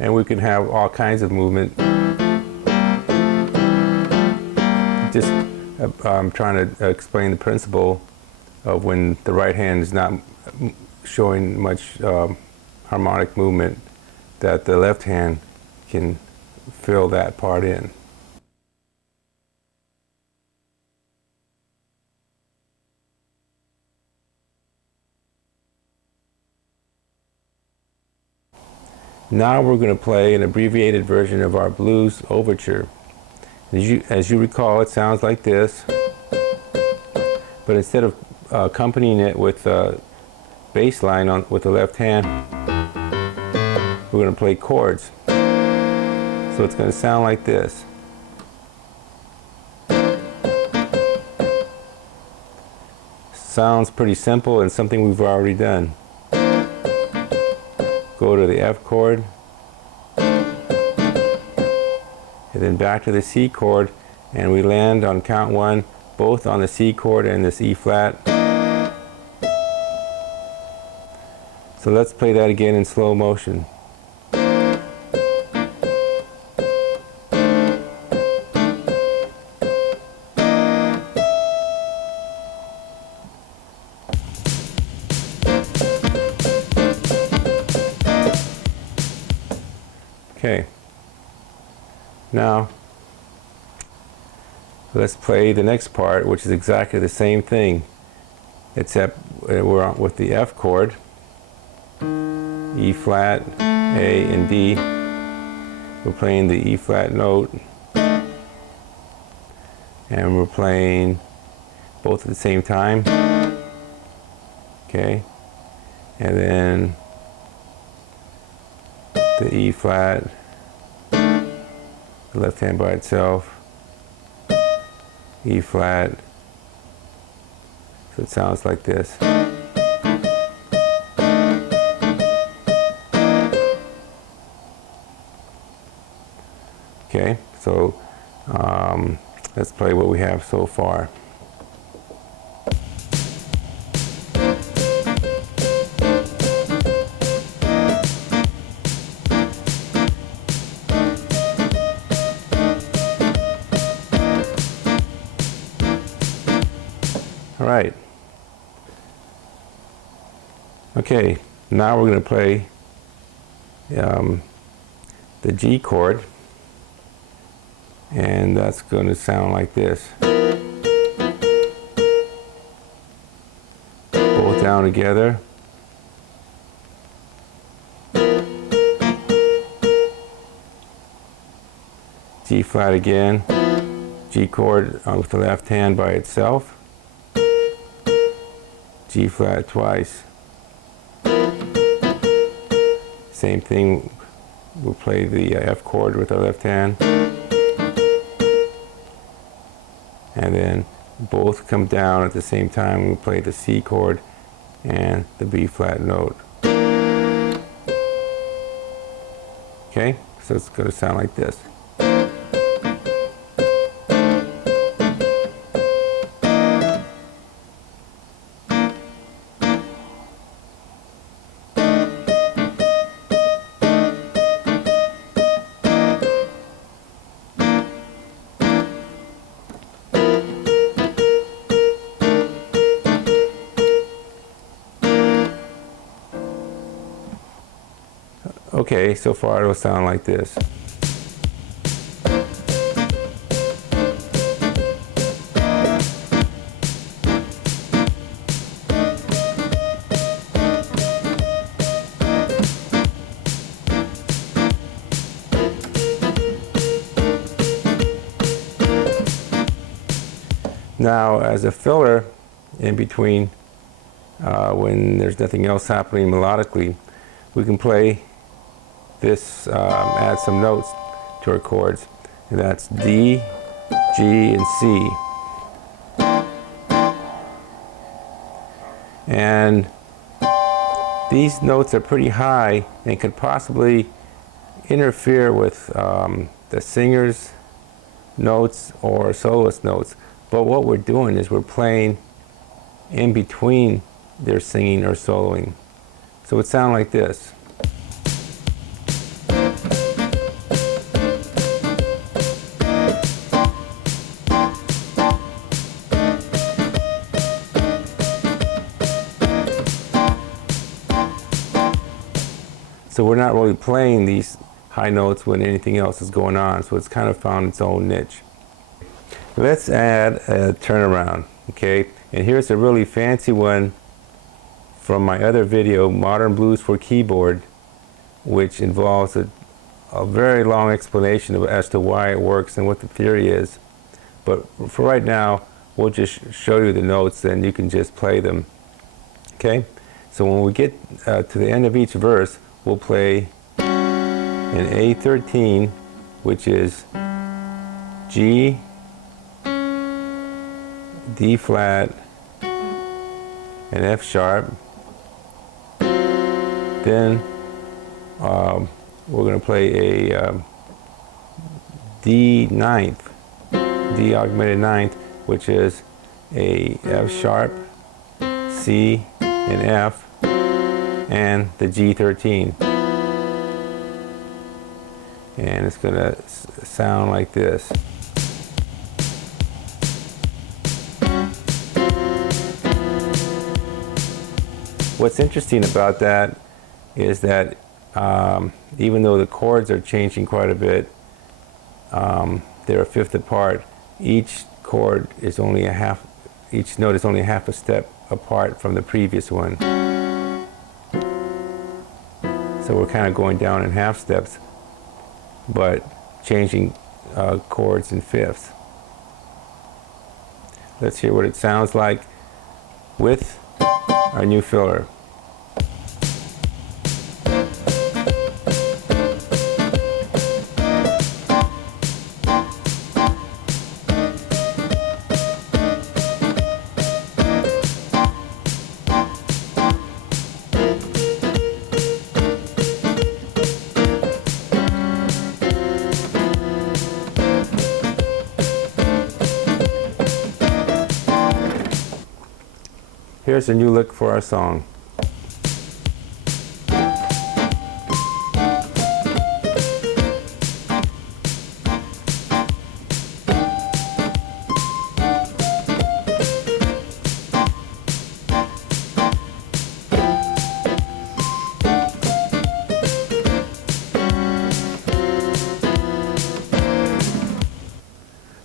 And we can have all kinds of movement. Just I'm trying to explain the principle of when the right hand is not showing much harmonic movement, that the left hand can fill that part in. Now we're going to play an abbreviated version of our blues overture. As you recall, it sounds like this, but instead of accompanying it with a bass line with the left hand, we're going to play chords. So it's going to sound like this. Sounds pretty simple and something we've already done. Go to the F chord, and then back to the C chord, and we land on count 1 both on the C chord and this E flat. So let's play that again in slow motion. Okay, now let's play the next part, which is exactly the same thing, except we're on with the F chord, E flat, A, and D. We're playing the E flat note, and we're playing both at the same time. Okay, and then the E flat, the left hand by itself, E flat, so it sounds like this. Okay, so let's play what we have so far. Right. Okay, now we're going to play the G chord, and that's going to sound like this. Both down together. G flat again. G chord with the left hand by itself. G flat twice. Same thing, we'll play the F chord with our left hand. And then both come down at the same time. We'll play the C chord and the B flat note. Okay, so it's going to sound like this. Okay, so far it'll sound like this. Now, as a filler in between, when there's nothing else happening melodically, we can play this, add some notes to our chords, and that's D, G, and C. And these notes are pretty high and could possibly interfere with the singer's notes or soloist notes. But what we're doing is we're playing in between their singing or soloing. So it would sound like this. So we're not really playing these high notes when anything else is going on, so it's kind of found its own niche. Let's add a turnaround, okay? And here's a really fancy one from my other video, Modern Blues for Keyboard, which involves a very long explanation as to why it works and what the theory is. But for right now, we'll just show you the notes and you can just play them, okay? So when we get to the end of each verse, we'll play an A13, which is G, D flat, and F sharp. Then we're going to play a D ninth, D augmented ninth, which is a F sharp, C, and F, and the G13. And it's going to sound like this. What's interesting about that is that even though the chords are changing quite a bit, they're a fifth apart. Each chord is only a half, each note is only half a step apart from the previous one. So we're kind of going down in half steps, but changing chords in fifths. Let's hear what it sounds like with our new filler. Here's a new lick for our song.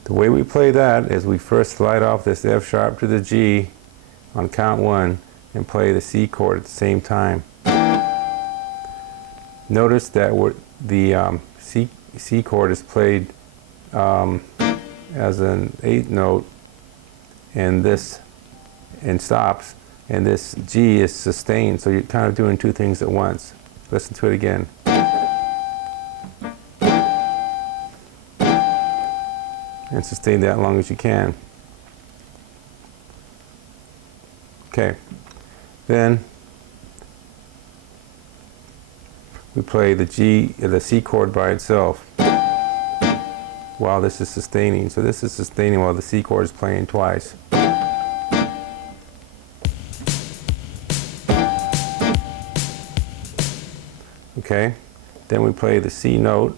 The way we play that is we first slide off this F sharp to the G on count 1 and play the C chord at the same time. Notice that the C chord is played as an 8th note, and stops, and this G is sustained, so you're kind of doing two things at once. Listen to it again. And sustain that as long as you can. Okay, then we play the C chord by itself while this is sustaining. So this is sustaining while the C chord is playing twice. Okay, then we play the C note,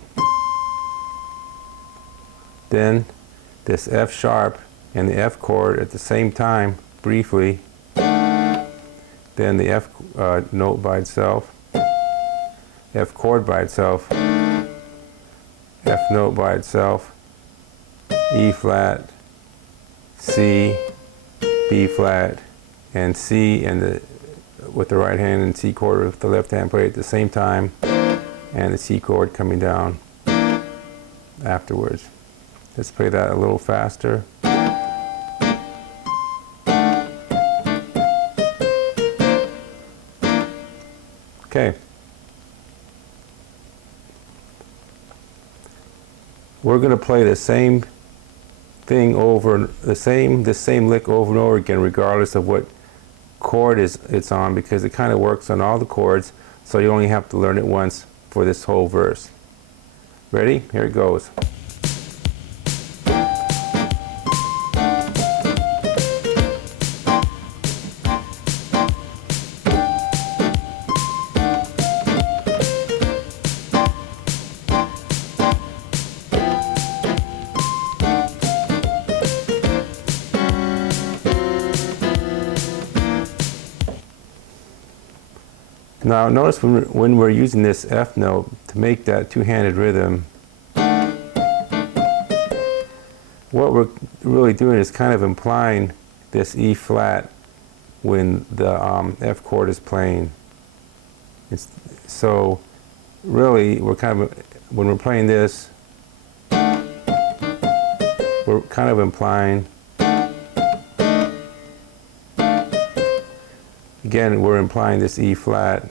then this F sharp and the F chord at the same time, briefly. Then the F note by itself, F chord by itself, F note by itself, E flat, C, B flat, and C, and with the right hand, and C chord with the left hand played at the same time, and the C chord coming down afterwards. Let's play that a little faster. Okay. We're going to play the same thing over, the same lick over and over again, regardless of what chord it's on, because it kind of works on all the chords, so you only have to learn it once for this whole verse. Ready? Here it goes. Now notice when we're using this F note to make that two-handed rhythm, what we're really doing is kind of implying this E flat when the F chord is playing. So really we're kind of, when we're playing this, we're kind of implying, again we're implying this E flat.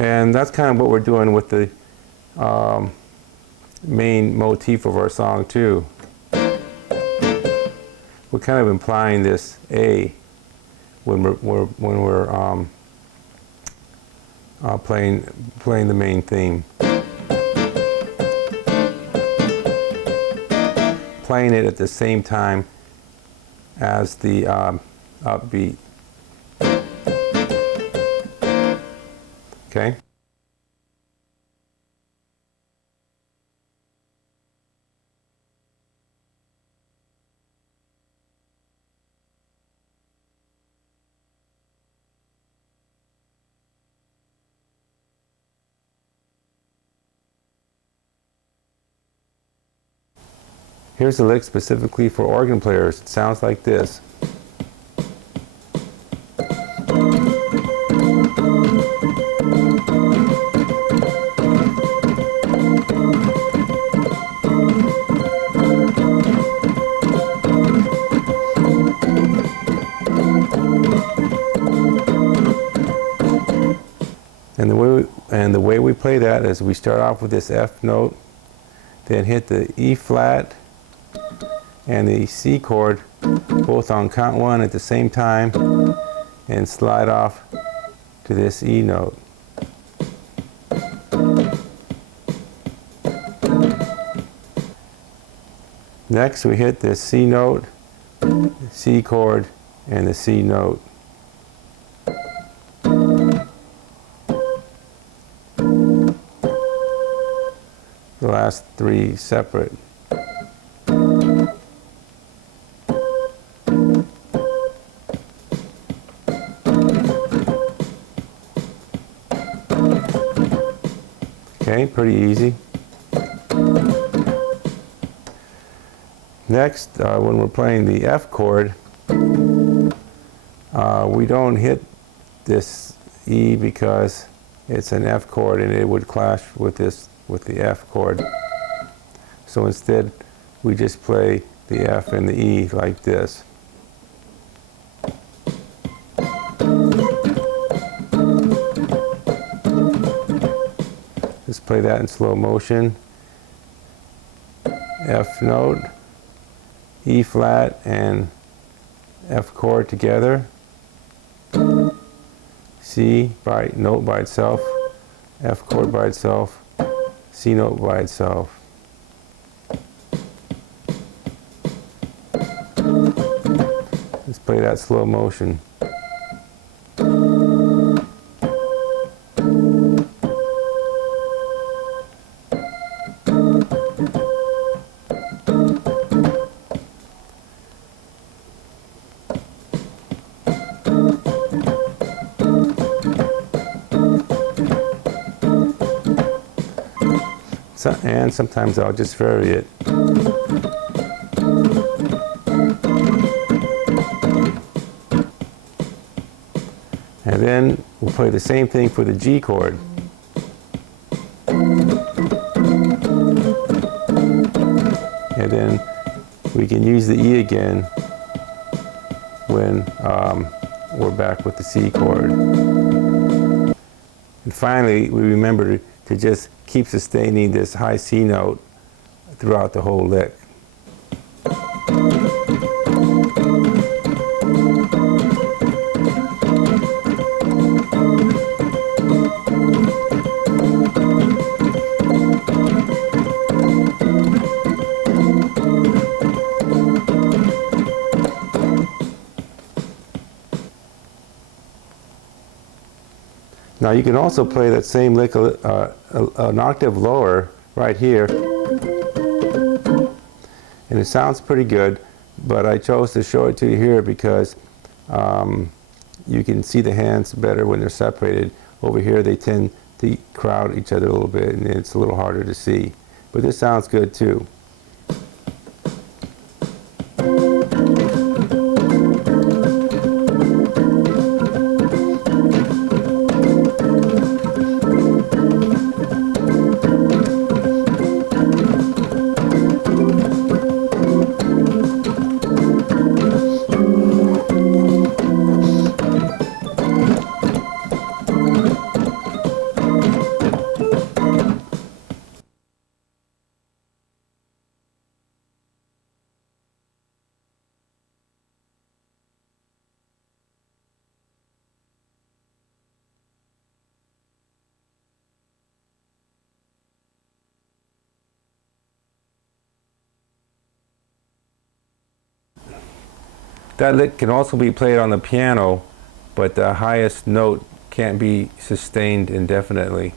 And that's kind of what we're doing with the main motif of our song too. We're kind of implying this A when we're playing the main theme. Playing it at the same time as the upbeat. Okay? Here's a lick specifically for organ players. It sounds like this. And the way we play that is we start off with this F note, then hit the E flat and the C chord both on count one at the same time, and slide off to this E note. Next we hit the C note, C chord, and the C note. The last three separate. Okay, pretty easy. Next, when we're playing the F chord, we don't hit this E because it's an F chord and it would clash with the F chord. So instead, we just play the F and the E like this. Let's play that in slow motion. F note, E flat, and F chord together. C note by itself, F chord by itself, C note by itself. Let's play that slow motion. And sometimes I'll just vary it. And then we'll play the same thing for the G chord. And then we can use the E again when we're back with the C chord. And finally, we remember to just keep sustaining this high C note throughout the whole lick. Now you can also play that same lick an octave lower right here, and it sounds pretty good, but I chose to show it to you here because you can see the hands better when they're separated. Over here they tend to crowd each other a little bit, and it's a little harder to see, but this sounds good too. That lick can also be played on the piano, but the highest note can't be sustained indefinitely.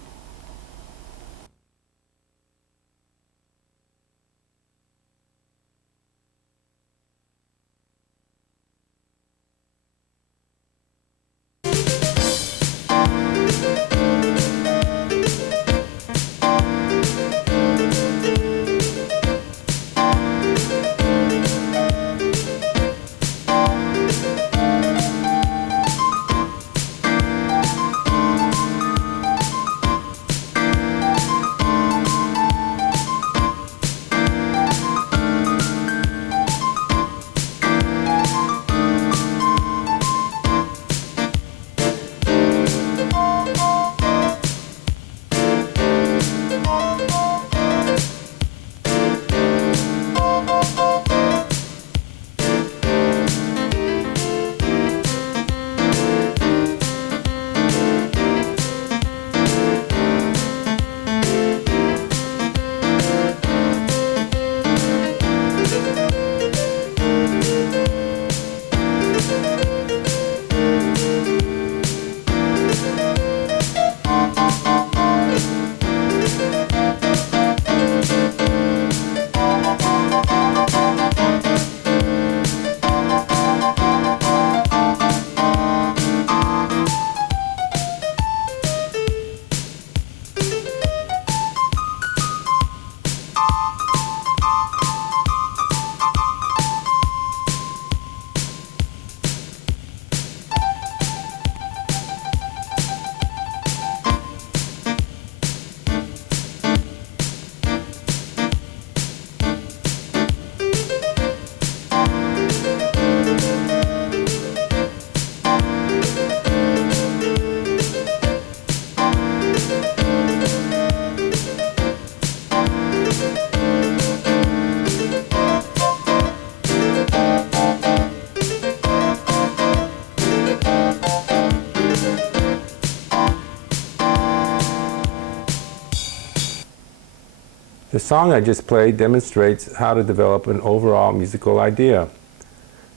The song I just played demonstrates how to develop an overall musical idea.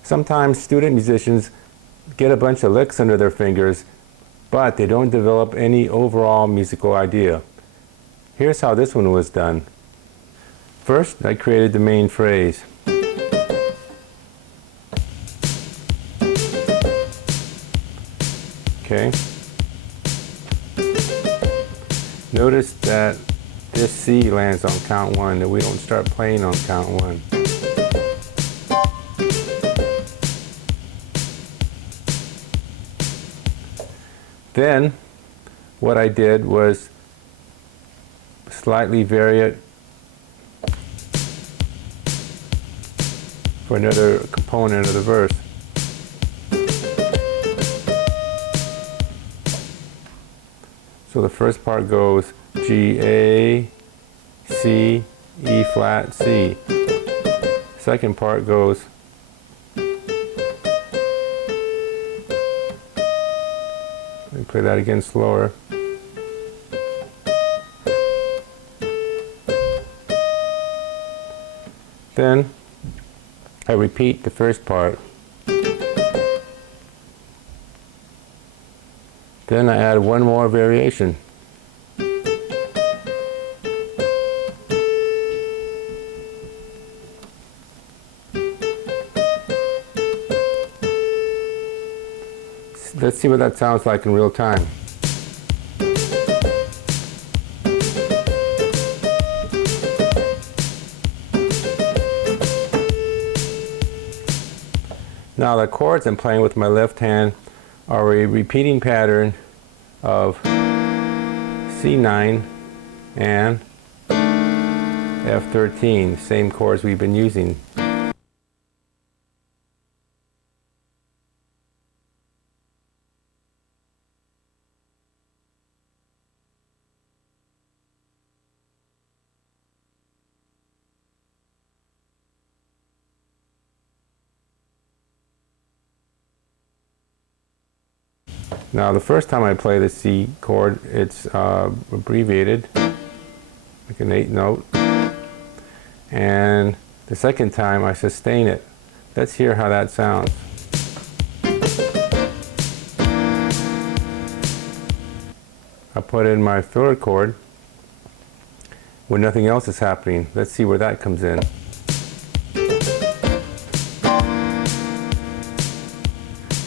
Sometimes student musicians get a bunch of licks under their fingers, but they don't develop any overall musical idea. Here's how this one was done. First, I created the main phrase. Okay. Notice that this C lands on count 1, that we don't start playing on count 1. Then, what I did was slightly vary it for another component of the verse. So the first part goes G, A, C, E flat, C. Second part goes let me play that again slower. Then I repeat the first part. Then I add one more variation. Let's see what that sounds like in real time. Now the chords I'm playing with my left hand are a repeating pattern of C9 and F13, same chords we've been using. Now the first time I play the C chord, it's abbreviated, like an 8 note. And the second time I sustain it. Let's hear how that sounds. I put in my third chord when nothing else is happening. Let's see where that comes in.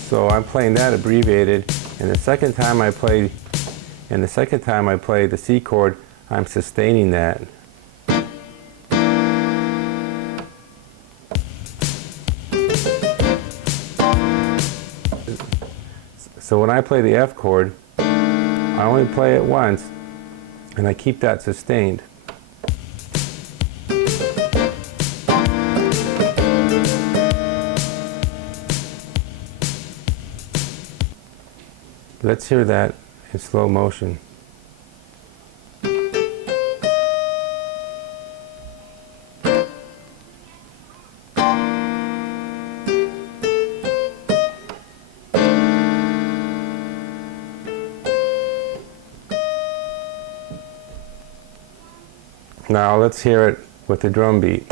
So I'm playing that abbreviated. And the second time I play the C chord, I'm sustaining that. So when I play the F chord, I only play it once, and I keep that sustained. Let's hear that in slow motion. Now let's hear it with the drum beat.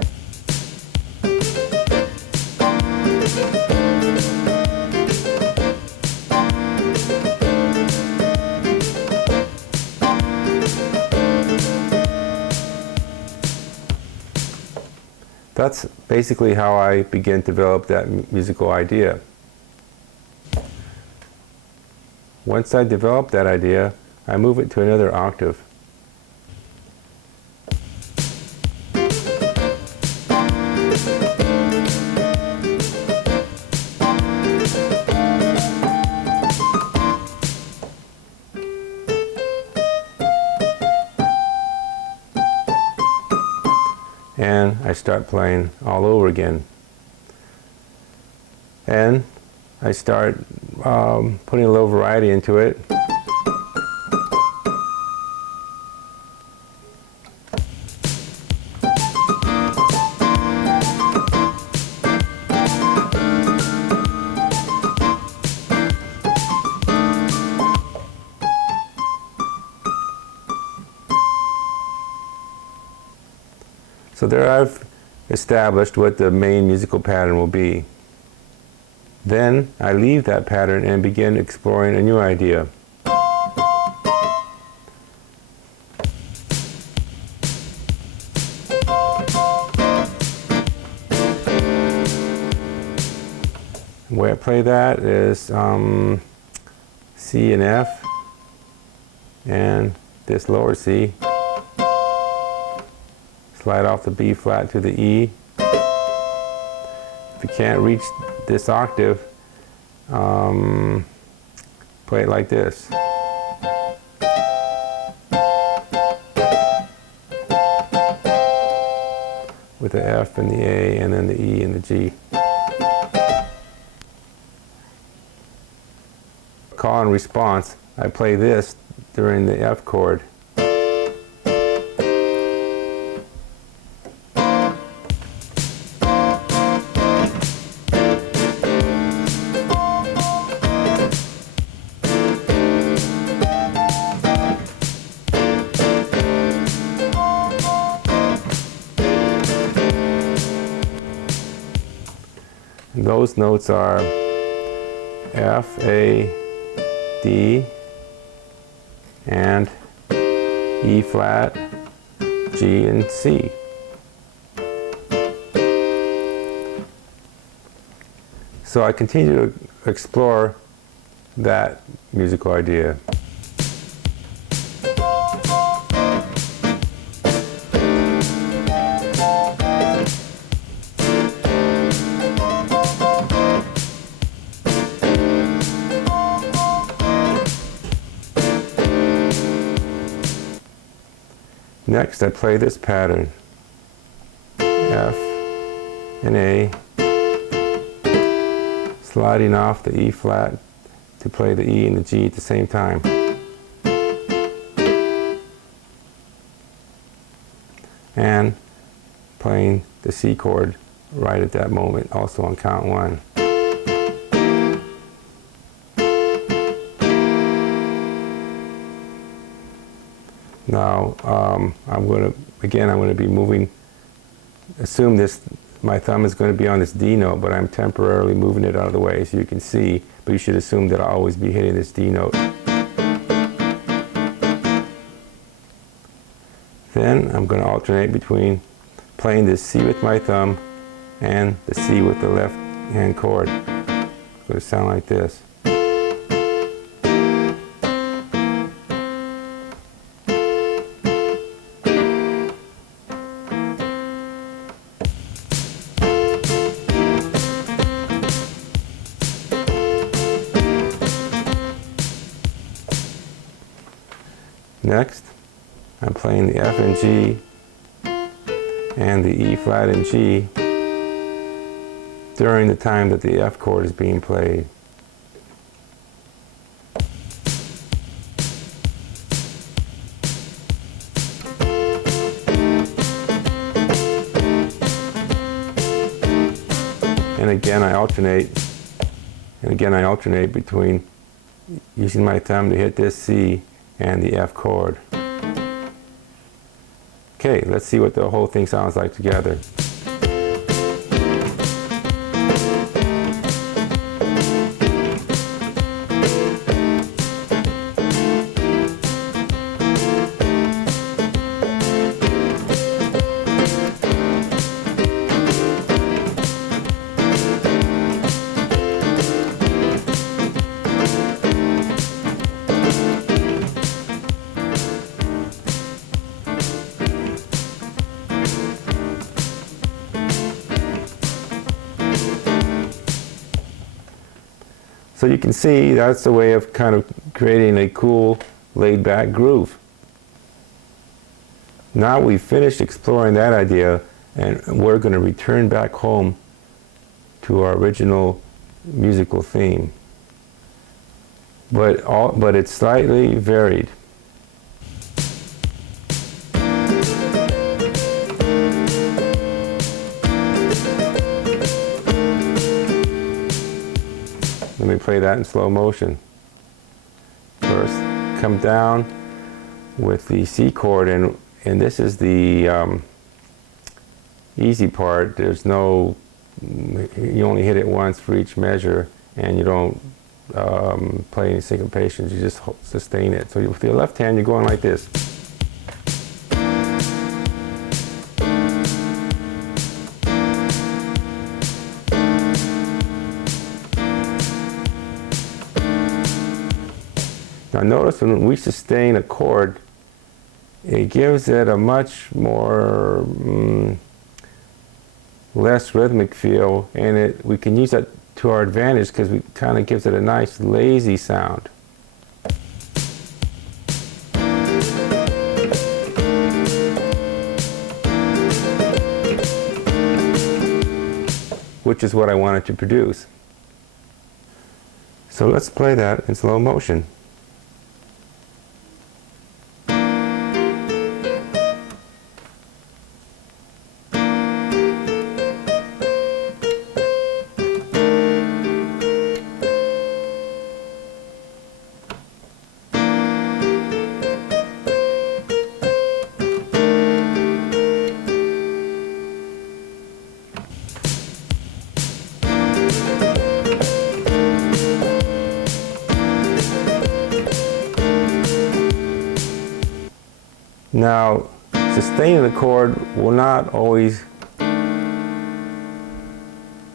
That's basically how I begin to develop that musical idea. Once I develop that idea, I move it to another octave. And I start playing all over again. And I start putting a little variety into it. So there I've established what the main musical pattern will be. Then I leave that pattern and begin exploring a new idea. The way I play that is C and F and this lower C. Slide off the B flat to the E. If you can't reach this octave, play it like this. With the F and the A and then the E and the G. Call and response, I play this during the F chord. And those notes are F, A, D, and E flat, G, and C. So I continue to explore that musical idea. Next, I play this pattern, F and A, sliding off the E flat to play the E and the G at the same time. And playing the C chord right at that moment, also on count one. Now, I'm going to be moving, assume my thumb is going to be on this D note, but I'm temporarily moving it out of the way so you can see, but you should assume that I'll always be hitting this D note. Then I'm going to alternate between playing this C with my thumb and the C with the left hand chord. It's going to sound like this. Next, I'm playing the F and G and the E flat and G during the time that the F chord is being played. And again I alternate between using my thumb to hit this C and the F chord. Okay, let's see what the whole thing sounds like together. So you can see that's a way of kind of creating a cool, laid-back groove. Now we've finished exploring that idea, and we're going to return back home to our original musical theme. But it's slightly varied. Let me play that in slow motion. First, come down with the C chord, and this is the easy part. There's no, you only hit it once for each measure, and you don't play any syncopations, you just sustain it. So with your left hand, you're going like this. Now notice when we sustain a chord, it gives it a much more less rhythmic feel, and we can use that to our advantage because it kind of gives it a nice lazy sound. Which is what I wanted to produce. So let's play that in slow motion. Now, sustaining the chord will not always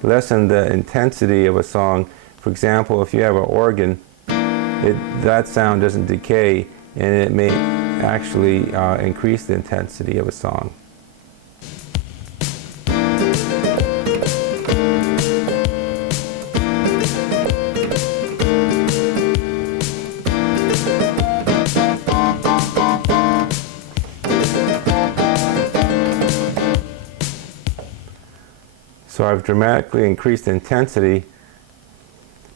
lessen the intensity of a song. For example, if you have an organ, that sound doesn't decay, and it may actually increase the intensity of a song. So I've dramatically increased intensity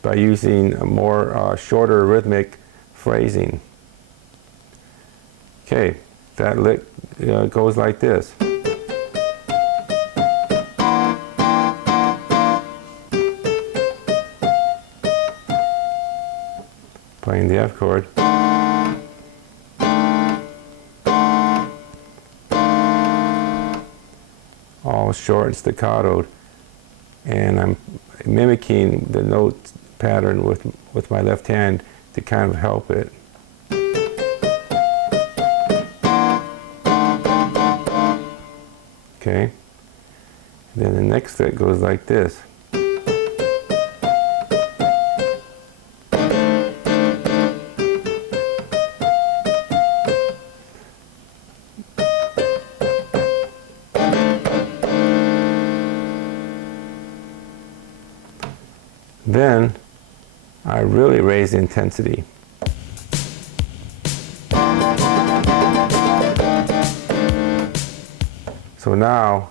by using a more shorter rhythmic phrasing. Okay, that lick goes like this. Playing the F chord. All short and staccatoed. And I'm mimicking the note pattern with my left hand to kind of help it. Okay. Then the next lick goes like this. Then I really raise the intensity. So now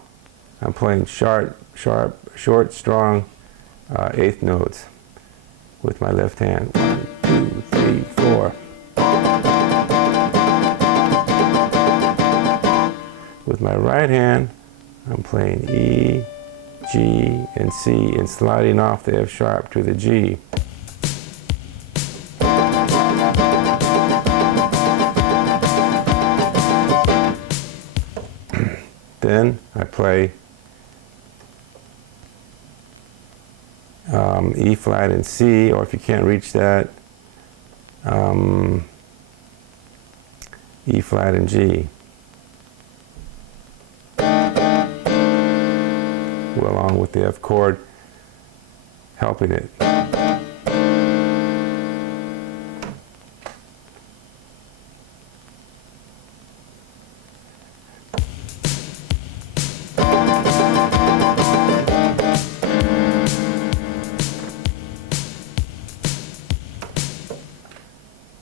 I'm playing short, strong eighth notes with my left hand. 1, 2, 3, 4. With my right hand, I'm playing E, G, and C, and sliding off the F sharp to the G. Then I play E flat and C, or if you can't reach that, E flat and G. Along with the F chord, helping it.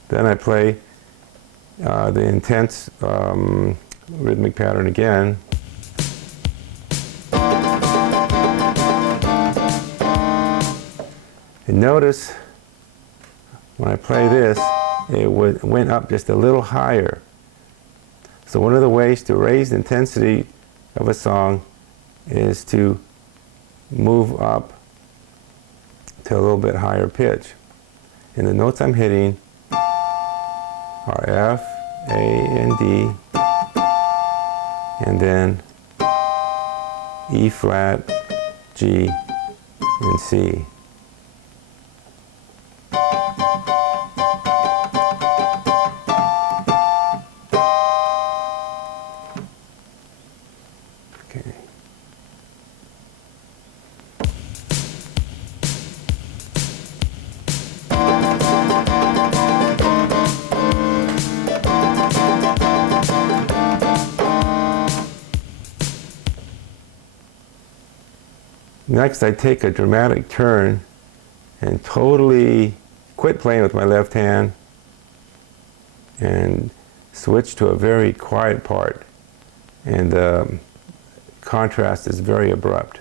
Then I play the intense rhythmic pattern again. And notice when I play this, it went up just a little higher. So one of the ways to raise the intensity of a song is to move up to a little bit higher pitch. And the notes I'm hitting are F, A, and D, and then E flat, G, and C. Okay. Next, I take a dramatic turn and totally quit playing with my left hand and switch to a very quiet part. And the contrast is very abrupt.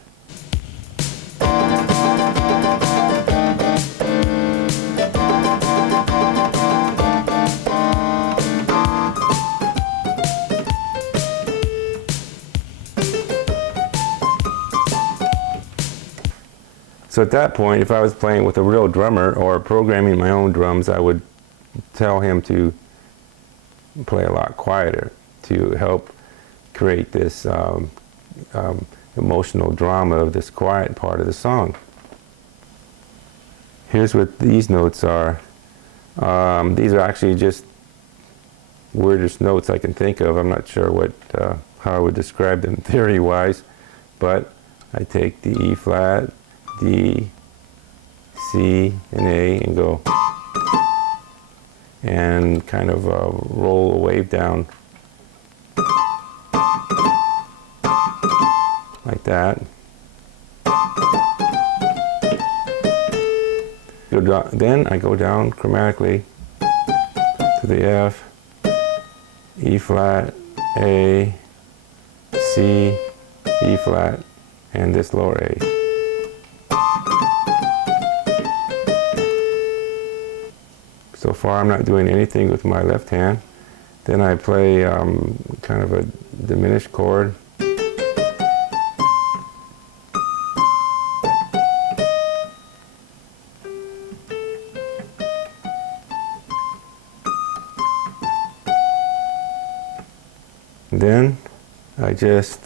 So at that point, if I was playing with a real drummer or programming my own drums, I would tell him to play a lot quieter to help create this emotional drama of this quiet part of the song. Here's what these notes are. These are actually just weirdest notes I can think of. I'm not sure what how I would describe them theory-wise, but I take the E flat, D, C, and A, and go and kind of roll a wave down like that. Then I go down chromatically to the F, E flat, A, C, E flat, and this lower A. So far I'm not doing anything with my left hand. Then I play kind of a diminished chord. Then I just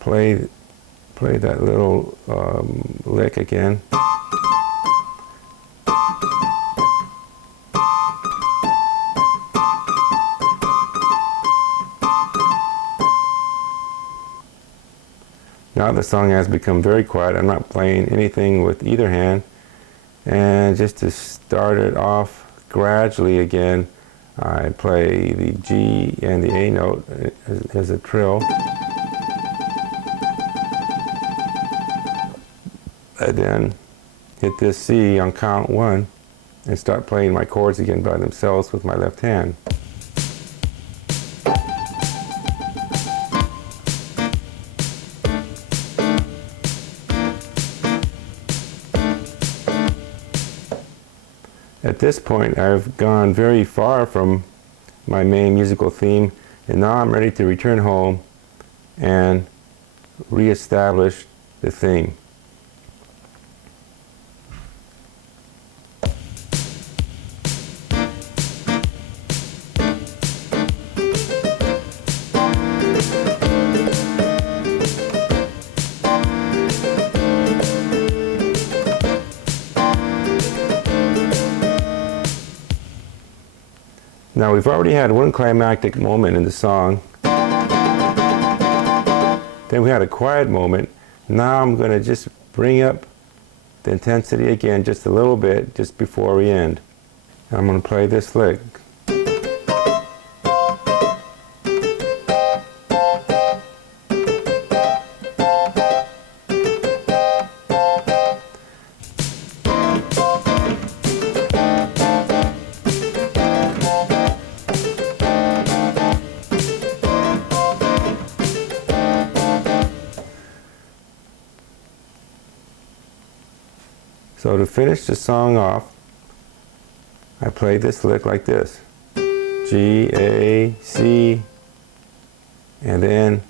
play that little lick again. Now the song has become very quiet. I'm not playing anything with either hand. And just to start it off gradually again, I play the G and the A note as a trill. And then hit this C on count 1 and start playing my chords again by themselves with my left hand. At this point, I've gone very far from my main musical theme, and now I'm ready to return home and re-establish the theme. Now we've already had one climactic moment in the song. Then we had a quiet moment. Now I'm going to just bring up the intensity again just a little bit just before we end. I'm going to play this lick. So to finish the song off, I play this lick like this. G, A, C, and then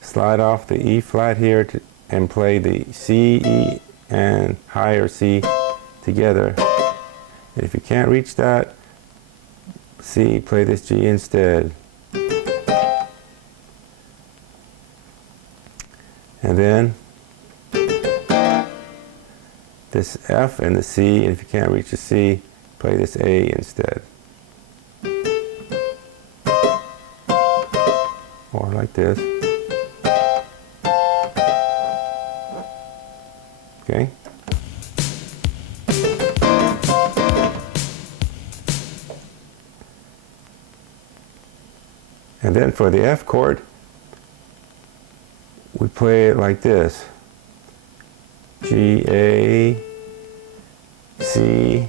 slide off the E flat here and play the C, E, and higher C together. And if you can't reach that C, play this G instead. And then this F and the C, and if you can't reach the C, play this A instead. Or like this. Okay? And then for the F chord, we play it like this. G, A, C,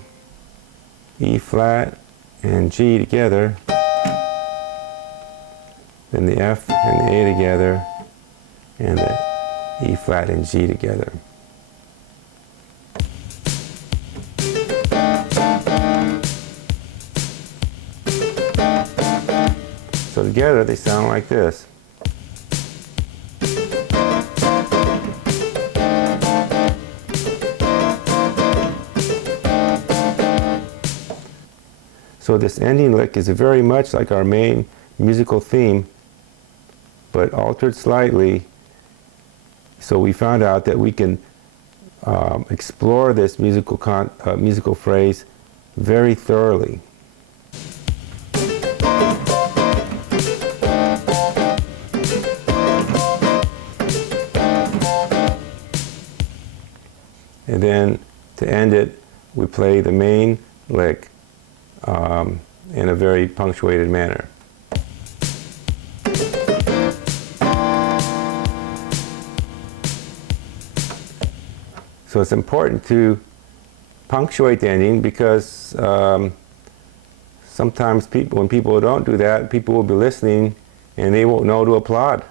E flat, and G together. Then the F and the A together, and the E flat and G together. So together they sound like this. So this ending lick is very much like our main musical theme, but altered slightly. So we found out that we can explore this musical phrase very thoroughly. And then to end it, we play the main lick in a very punctuated manner. So it's important to punctuate the ending, because sometimes when people don't do that, people will be listening and they won't know to applaud.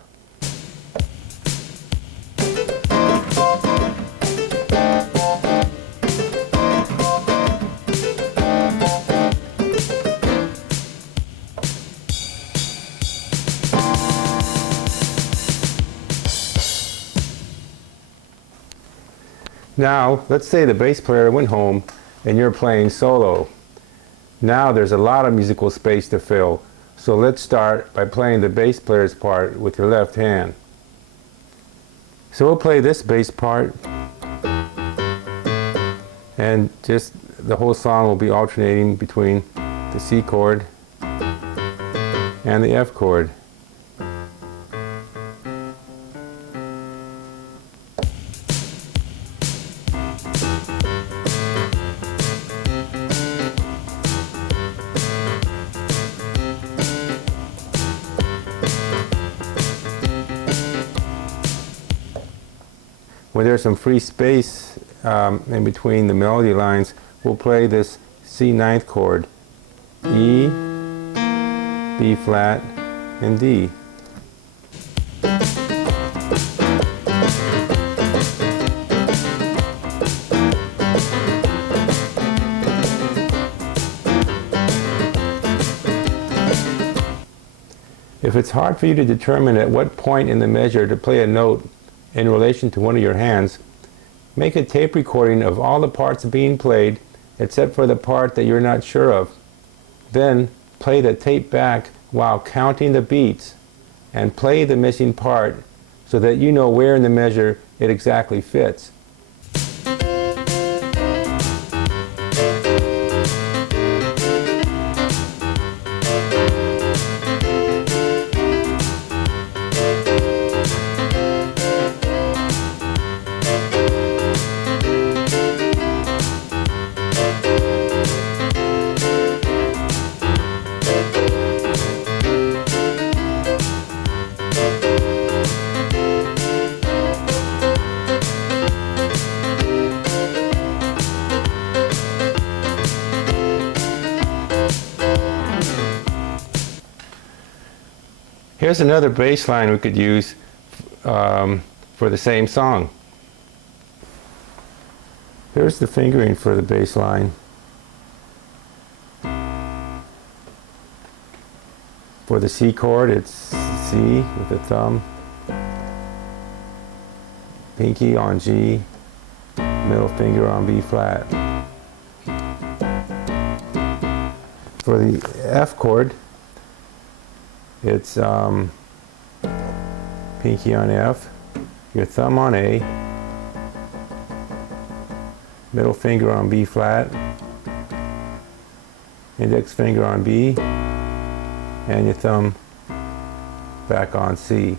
Now, let's say the bass player went home and you're playing solo. Now there's a lot of musical space to fill. So let's start by playing the bass player's part with your left hand. So we'll play this bass part, and just the whole song will be alternating between the C chord and the F chord. When there's some free space in between the melody lines, we'll play this C ninth chord, E, B flat, and D. If it's hard for you to determine at what point in the measure to play a note in relation to one of your hands, make a tape recording of all the parts being played except for the part that you're not sure of. Then play the tape back while counting the beats and play the missing part so that you know where in the measure it exactly fits. Here's another bass line we could use for the same song. Here's the fingering for the bass line. For the C chord, it's C with the thumb, pinky on G, middle finger on B flat. For the F chord, it's pinky on F, your thumb on A, middle finger on B flat, index finger on B, and your thumb back on C.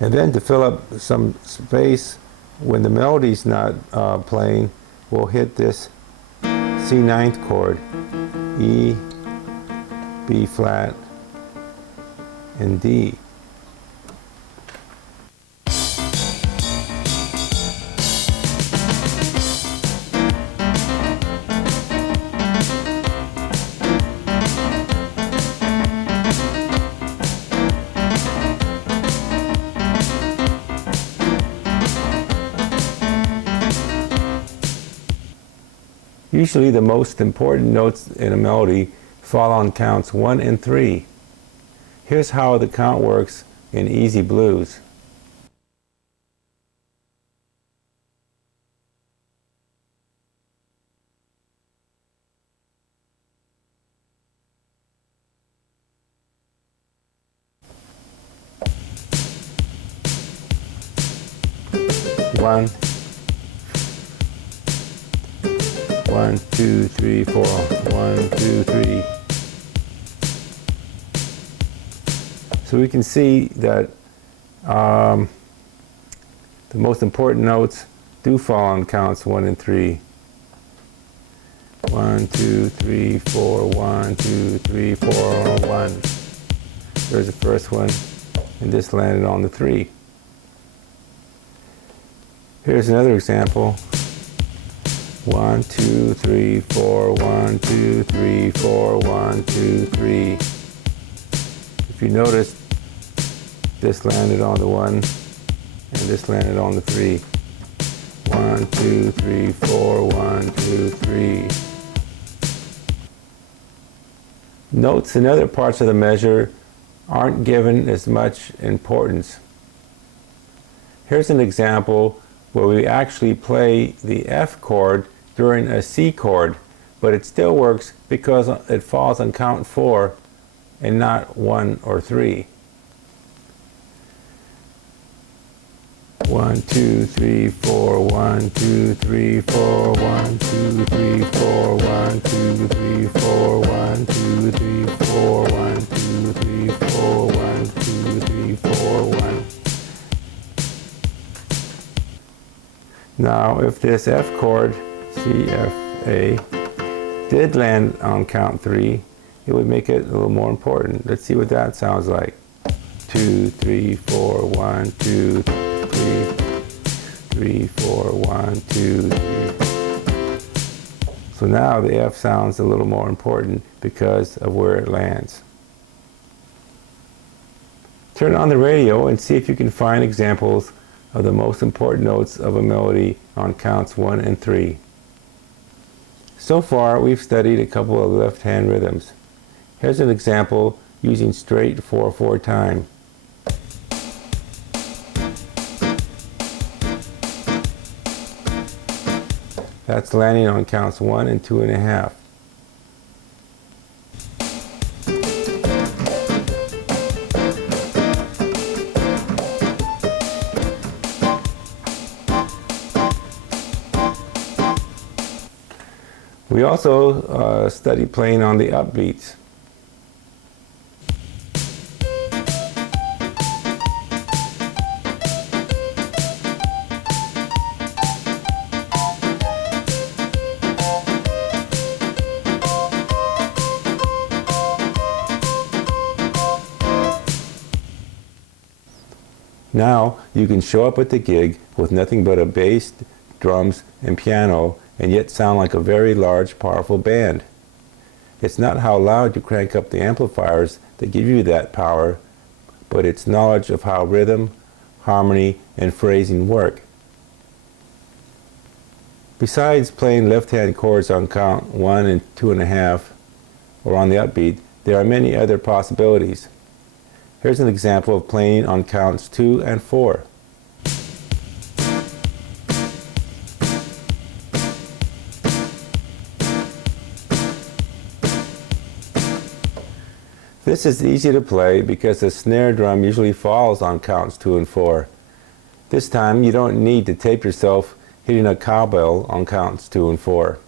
And then to fill up some space when the melody's not playing, we'll hit this C ninth chord, E, B flat, and D. Usually the most important notes in a melody fall on counts 1 and 3. Here's how the count works in easy blues. One, 1, 2, 3, 4, 1, 2, 3. So we can see that the most important notes do fall on counts 1 and 3. 1, 2, 3, 4, 1, 2, 3, 4, 1. There's the first one, and this landed on the 3. Here's another example. 1, 2, 3, 4, 1, 2, 3, 4, 1, 2, 3. If you notice, this landed on the 1, and this landed on the 3. 1, 2, 3, 4, 1, 2, 3. Notes in other parts of the measure aren't given as much importance. Here's an example where we actually play the F chord during a C chord, but it still works because it falls on count 4 and not 1 or 3. 1, 2, 3, 4, 1, 2, 3, 4, 1, 2, 3, 4, 1, 2, 3, 4, 1, 2, 3, 4, 1, 2, 3, 4, 1, 2, 3, 4, 1. Now, if this F chord, C, F, A, did land on count 3, it would make it a little more important. Let's see what that sounds like. 2, 3, 4, 1, 2, 3, 3, 4, 1, 2, 3. So now the F sounds a little more important because of where it lands. Turn on the radio and see if you can find examples of the most important notes of a melody on counts 1 and 3. So far, we've studied a couple of left-hand rhythms. Here's an example using straight 4/4 time. That's landing on counts 1 and 2.5. We also study playing on the upbeats. Now you can show up at the gig with nothing but a bass, drums, and piano, and yet sound like a very large, powerful band. It's not how loud you crank up the amplifiers that give you that power, but it's knowledge of how rhythm, harmony, and phrasing work. Besides playing left-hand chords on count 1 and 2.5, or on the upbeat, there are many other possibilities. Here's an example of playing on counts 2 and 4. This is easy to play because the snare drum usually falls on counts 2 and 4. This time you don't need to tape yourself hitting a cowbell on counts 2 and 4.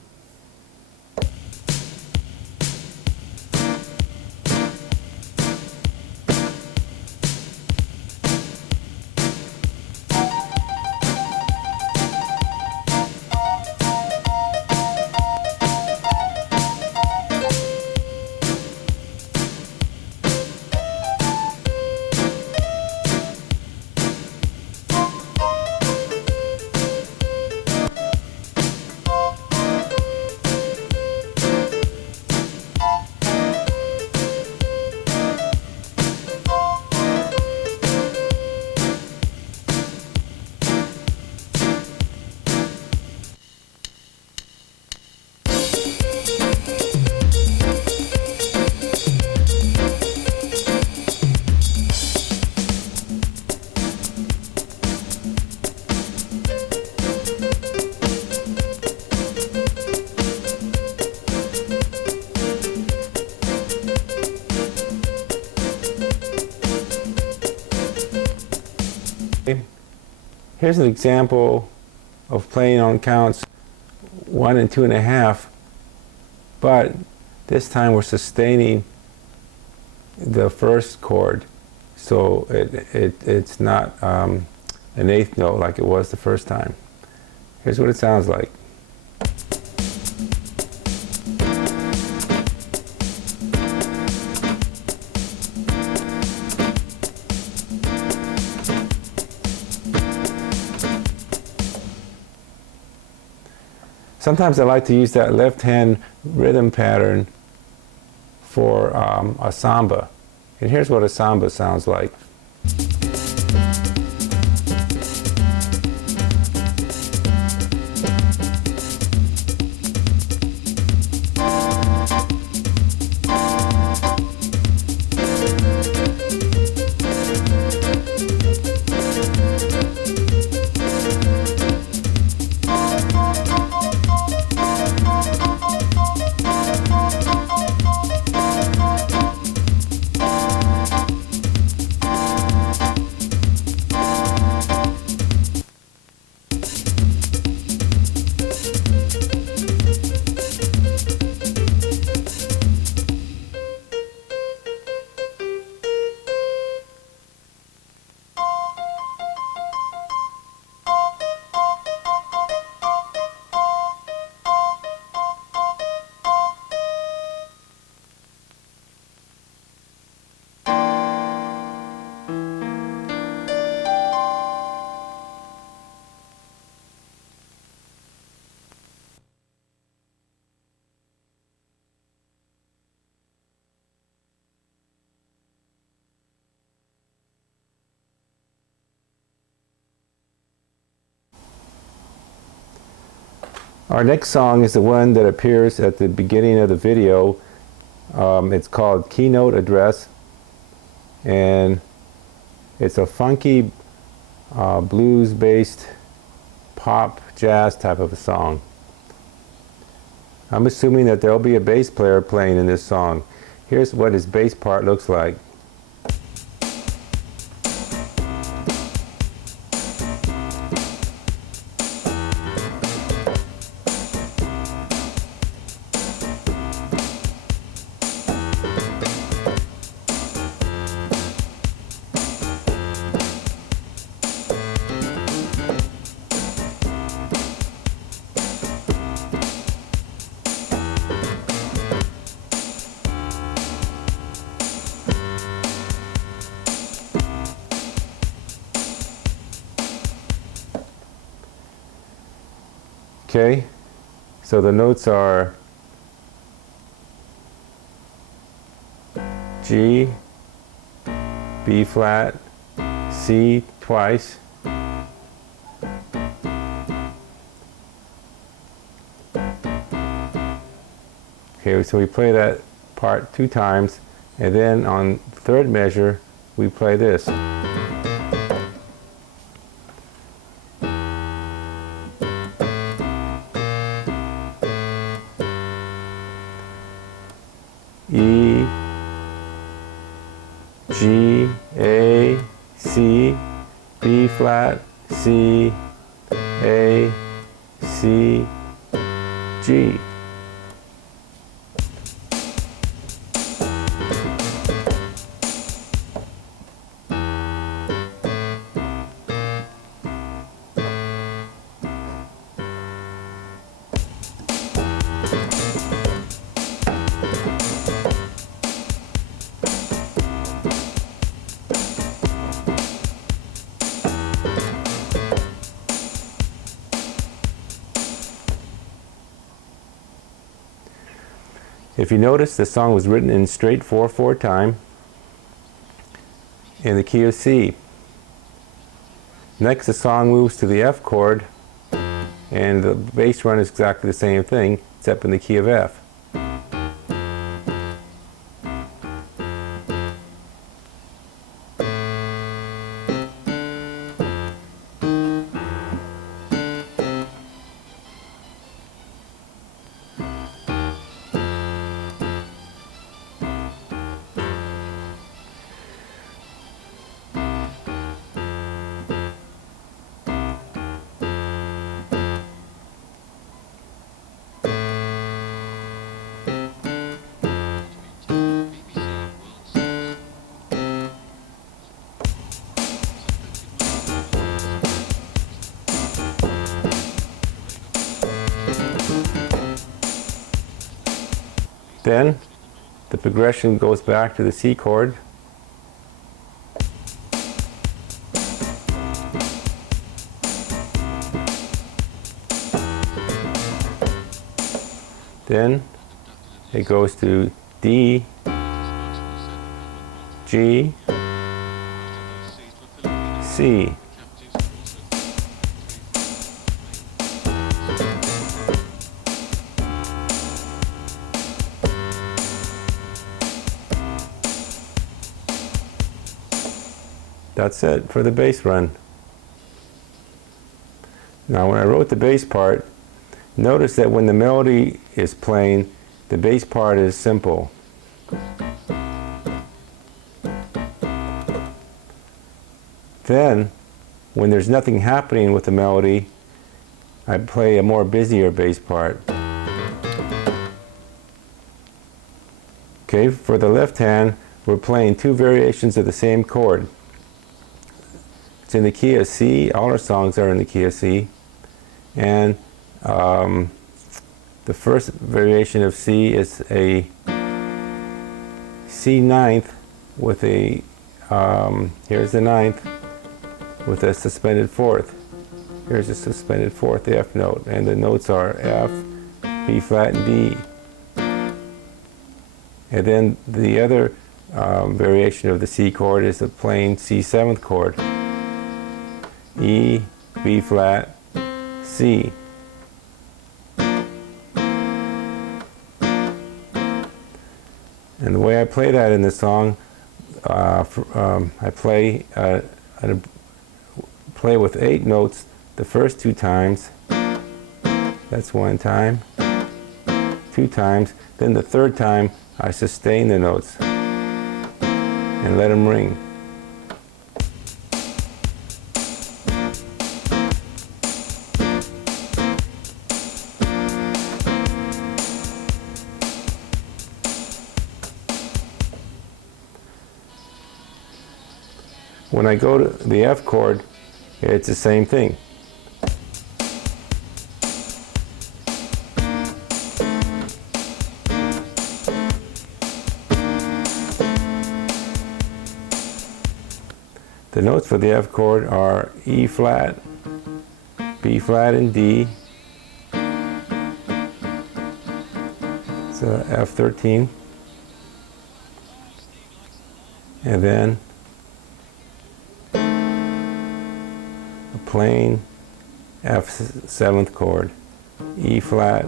Here's an example of playing on counts 1 and 2.5, but this time we're sustaining the first chord, so it's not an eighth note like it was the first time. Here's what it sounds like. Sometimes I like to use that left hand rhythm pattern for a samba. And here's what a samba sounds like. Our next song is the one that appears at the beginning of the video. It's called Keynote Address, and it's a funky blues-based pop jazz type of a song. I'm assuming that there'll be a bass player playing in this song. Here's what his bass part looks like. Okay, so the notes are G, B flat, C twice, okay, so we play that part 2 times, and then on third measure we play this. E, G, A, C, B flat, C, A, C, G. If you notice, the song was written in straight 4/4 time in the key of C. Next, the song moves to the F chord, and the bass run is exactly the same thing, except in the key of F. Then the progression goes back to the C chord. Then it goes to D, G, C. That's it for the bass run. Now when I wrote the bass part, notice that when the melody is playing, the bass part is simple. Then, when there's nothing happening with the melody, I play a more busier bass part. Okay, for the left hand, we're playing two variations of the same chord. It's in the key of C. All our songs are in the key of C. And the first variation of C is a C ninth with a, here's the ninth with a suspended fourth. Here's a suspended fourth, the F note. And the notes are F, B flat, and D. And then the other variation of the C chord is a plain C seventh chord. E, B flat, C. And the way I play that in the song, I play with 8 notes the first 2 times. That's 1 time, 2 times. Then the 3rd time, I sustain the notes and let them ring. When I go to the F chord, it's the same thing. The notes for the F chord are E flat, B flat, and D. So F13. And then a plain F7th chord, E flat,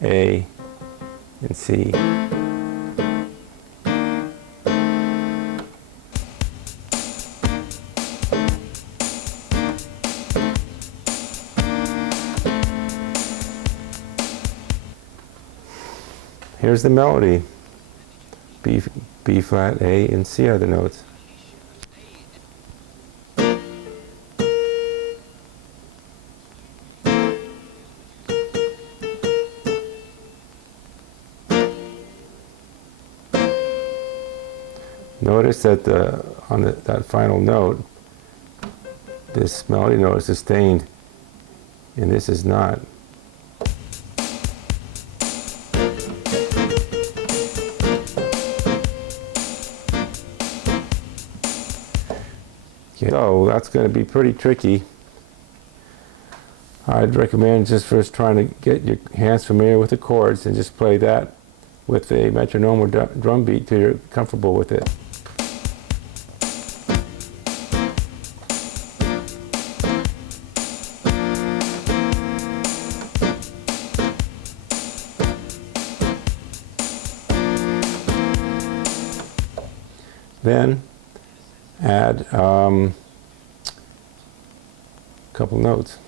A, and C. Here's the melody. B flat, A, and C are the notes. Notice that on that final note, this melody note is sustained, and this is not. So that's going to be pretty tricky. I'd recommend just first trying to get your hands familiar with the chords and just play that with a metronome or drum beat till you're comfortable with it. Then add a couple notes.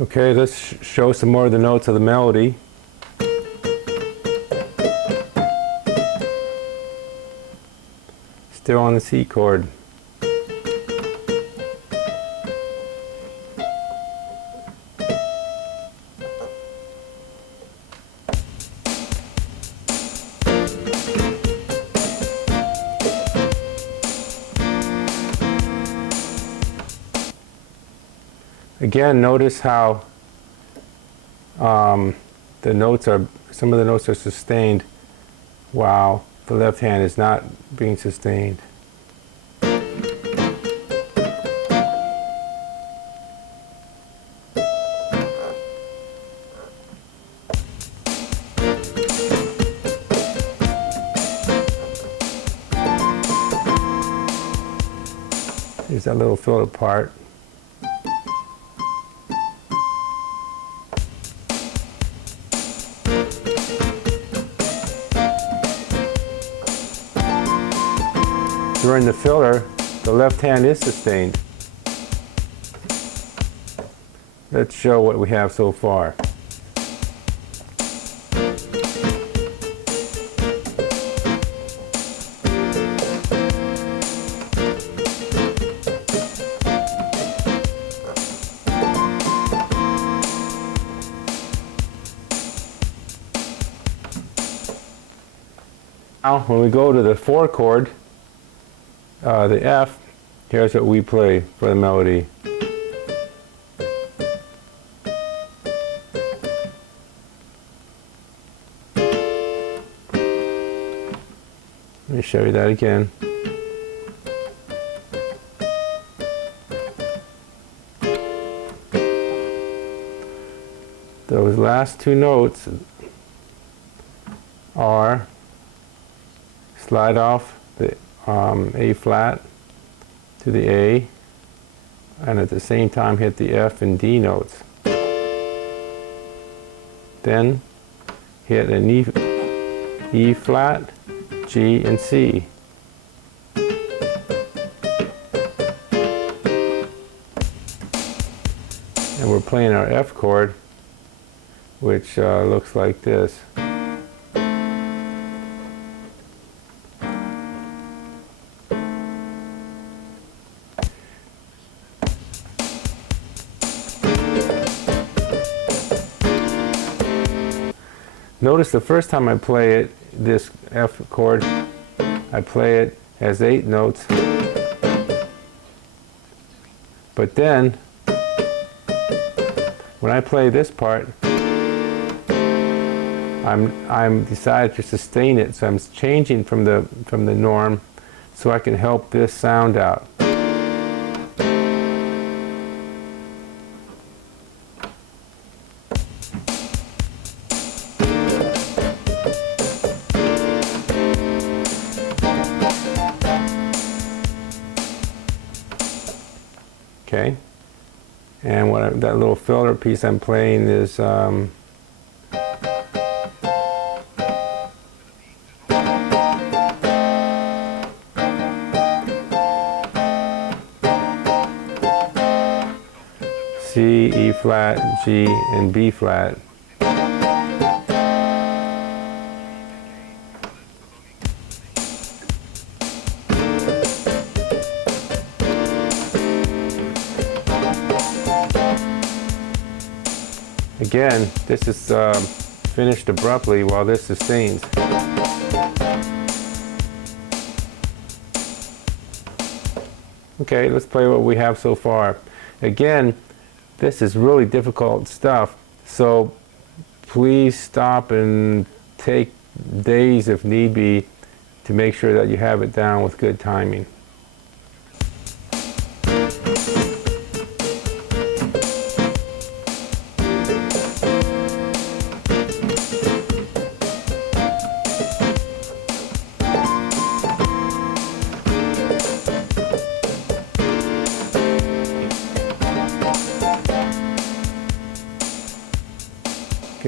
Okay, let's show some more of the notes of the melody. Still on the C chord. Again, notice how the notes are, some of the notes are sustained while the left hand is not being sustained. Here's that little filler part. During the filler, the left hand is sustained. Let's show what we have so far. Now, when we go to the 4 chord, the F, here's what we play for the melody. Let me show you that again. Those last 2 notes are slide off the A flat to the A, and at the same time hit the F and D notes. Then hit an E flat, G, and C. And we're playing our F chord, which looks like this. Notice the first time I play it, this F chord, I play it as 8 notes. But then, when I play this part, I'm decided to sustain it, so I'm changing from the norm so I can help this sound out. Okay, and that little filler piece I'm playing is C, E flat, G, and B flat. Again, this is finished abruptly while this sustains. Okay, let's play what we have so far. Again, this is really difficult stuff, so please stop and take days if need be to make sure that you have it down with good timing.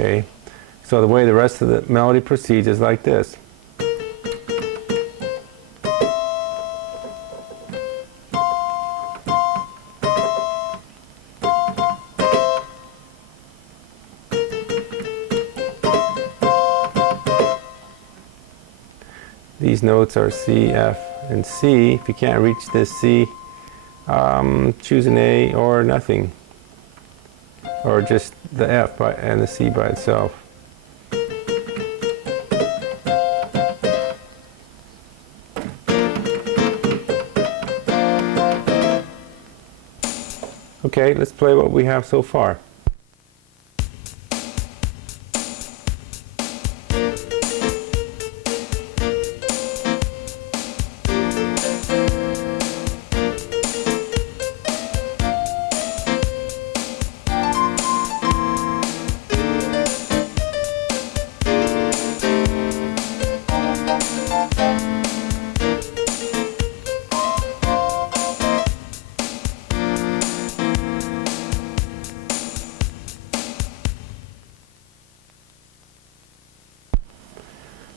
Okay, so the way the rest of the melody proceeds is like this. These notes are C, F, and C. If you can't reach this C, choose an A or nothing, or just the F and the C by itself. Okay. Okay, let's play what we have so far.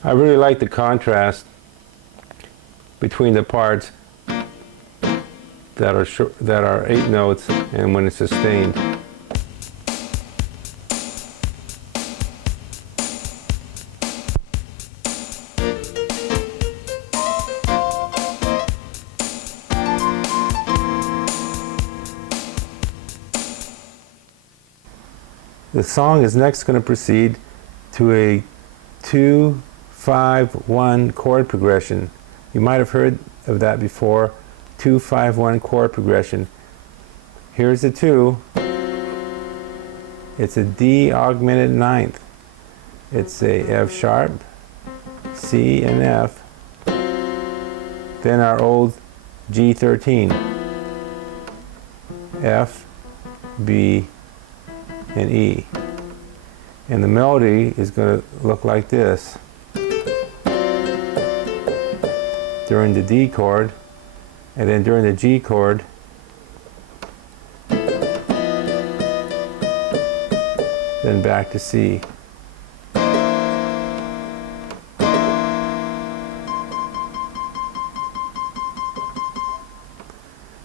I really like the contrast between the parts that are 8 notes and when it's sustained. The song is next going to proceed to a 2-5-1 chord progression. You might have heard of that before. 2-5-1 chord progression. Here's the 2. It's a D augmented ninth. It's a F sharp, C and F. Then our old G13. F, B, and E. And the melody is going to look like this. During the D chord, and then during the G chord, then back to C.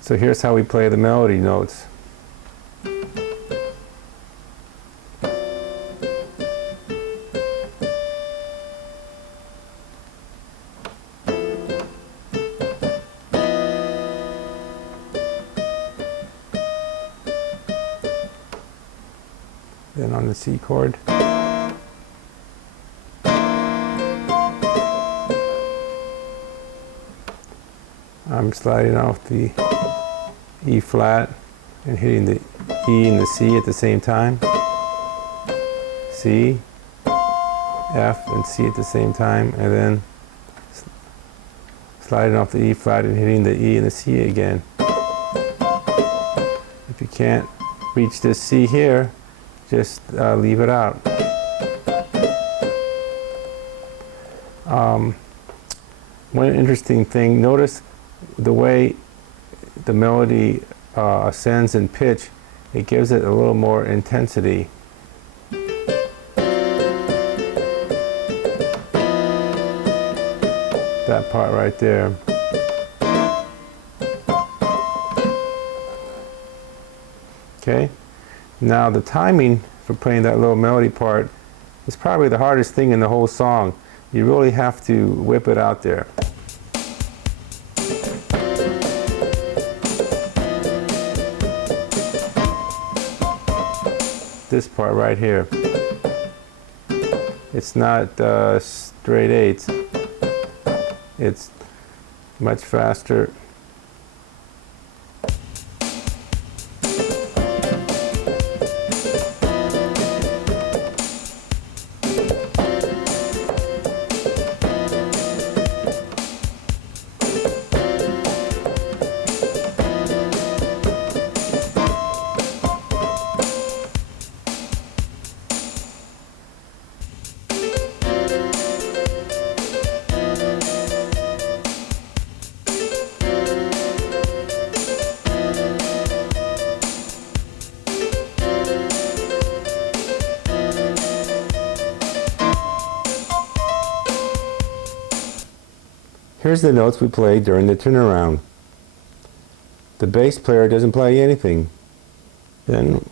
So here's how we play the melody notes. Then on the C chord, I'm sliding off the E flat and hitting the E and the C at the same time. C, F, and C at the same time, and then sliding off the E flat and hitting the E and the C again. If you can't reach this C here, just leave it out. One interesting thing, notice the way the melody ascends in pitch. It gives it a little more intensity. That part right there. Okay? Now the timing for playing that little melody part is probably the hardest thing in the whole song. You really have to whip it out there. This part right here. It's not straight eights. It's much faster. Here's the notes we played during the turnaround. The bass player doesn't play anything. Then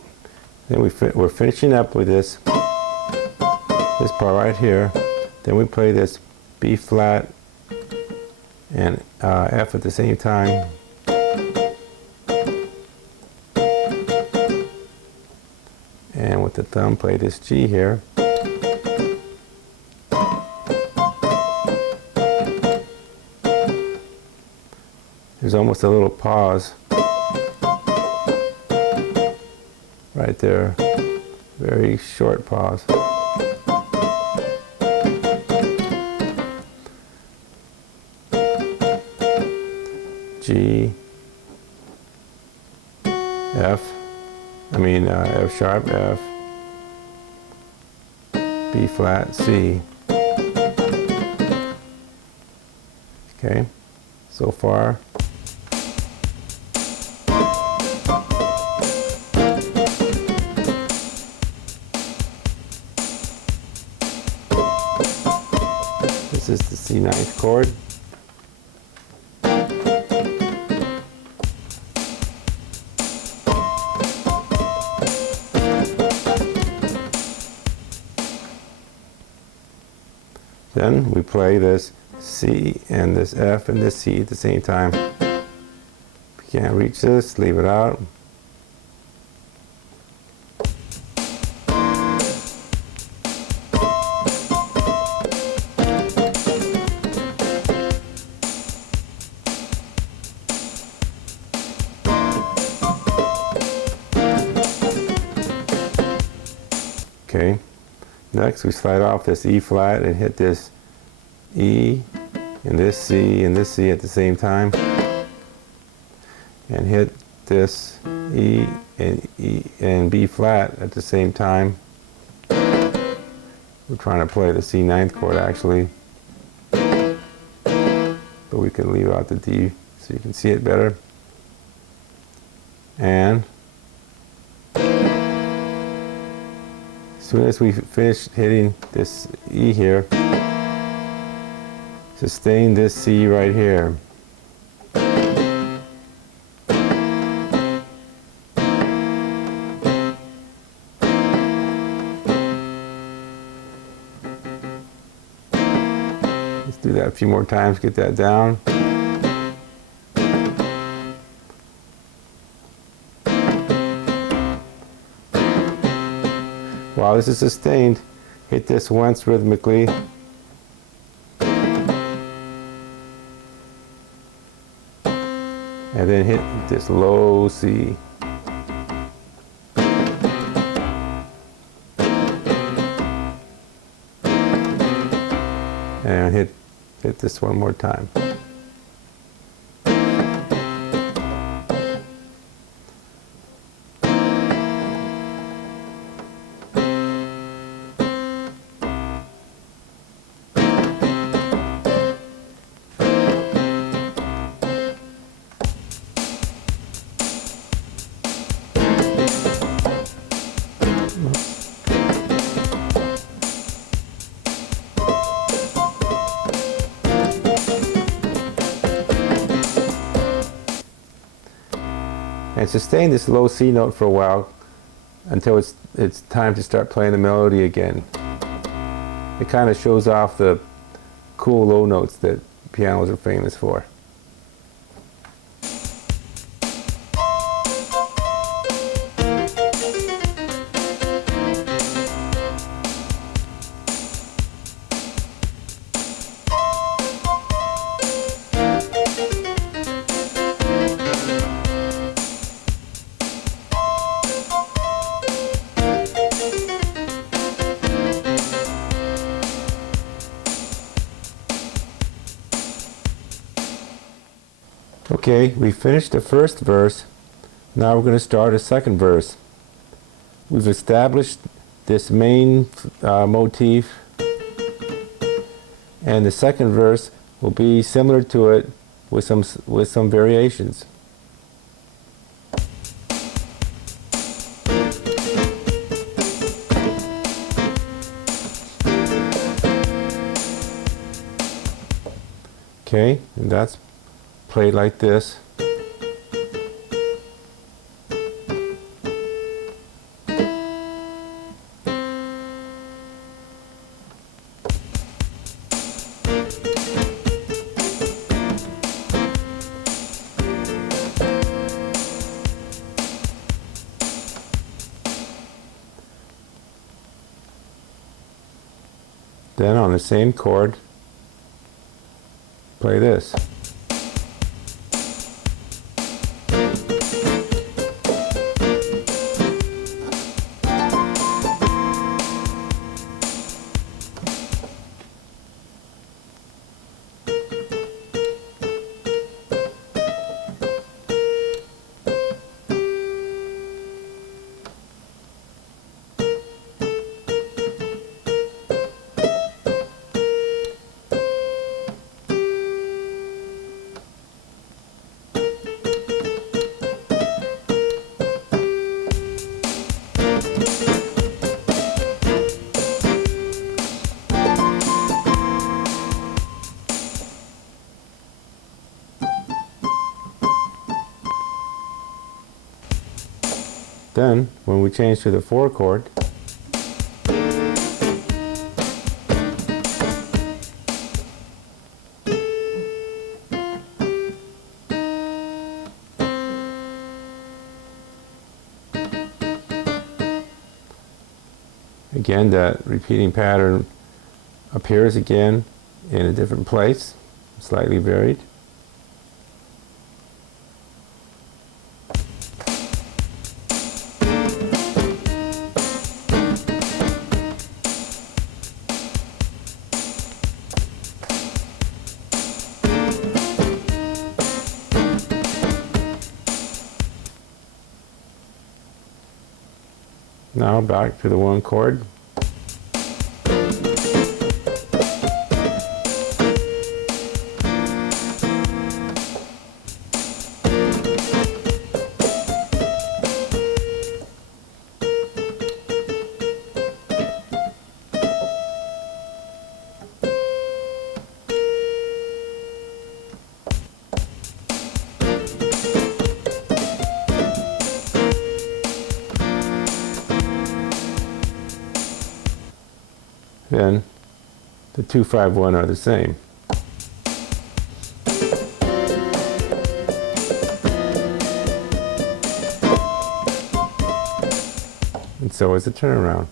we're finishing up with this part right here. Then we play this B flat and F at the same time. And with the thumb play this G here. There's almost a little pause. right there. Very short pause. G, F sharp, F, B flat, C. Okay, so far. This is the C9 chord. Then we play this C and this F and this C at the same time. If you can't reach this, leave it out. Okay. Next, we slide off this E flat and hit this E and this C and this C at the same time, and hit this E and B flat at the same time. We're trying to play the C9 chord actually, but we can leave out the D so you can see it better. And as soon as we finish hitting this E here, sustain this C right here. Let's do that a few more times, get that down. While this is sustained, hit this once rhythmically. And then hit this low C. And hit this one more time. And sustain this low C note for a while until it's time to start playing the melody again. It kind of shows off the cool low notes that pianos are famous for. Okay, we finished the first verse. Now we're going to start a second verse. We've established this main motif, and the second verse will be similar to it with some variations. Okay, and that's played like this. Then on the same chord, play this. Then, when we change to the 4 chord, again, that repeating pattern appears again in a different place, slightly varied. Now back to the 1 chord. Then the 2, 5, 1 are the same. And so is the turnaround.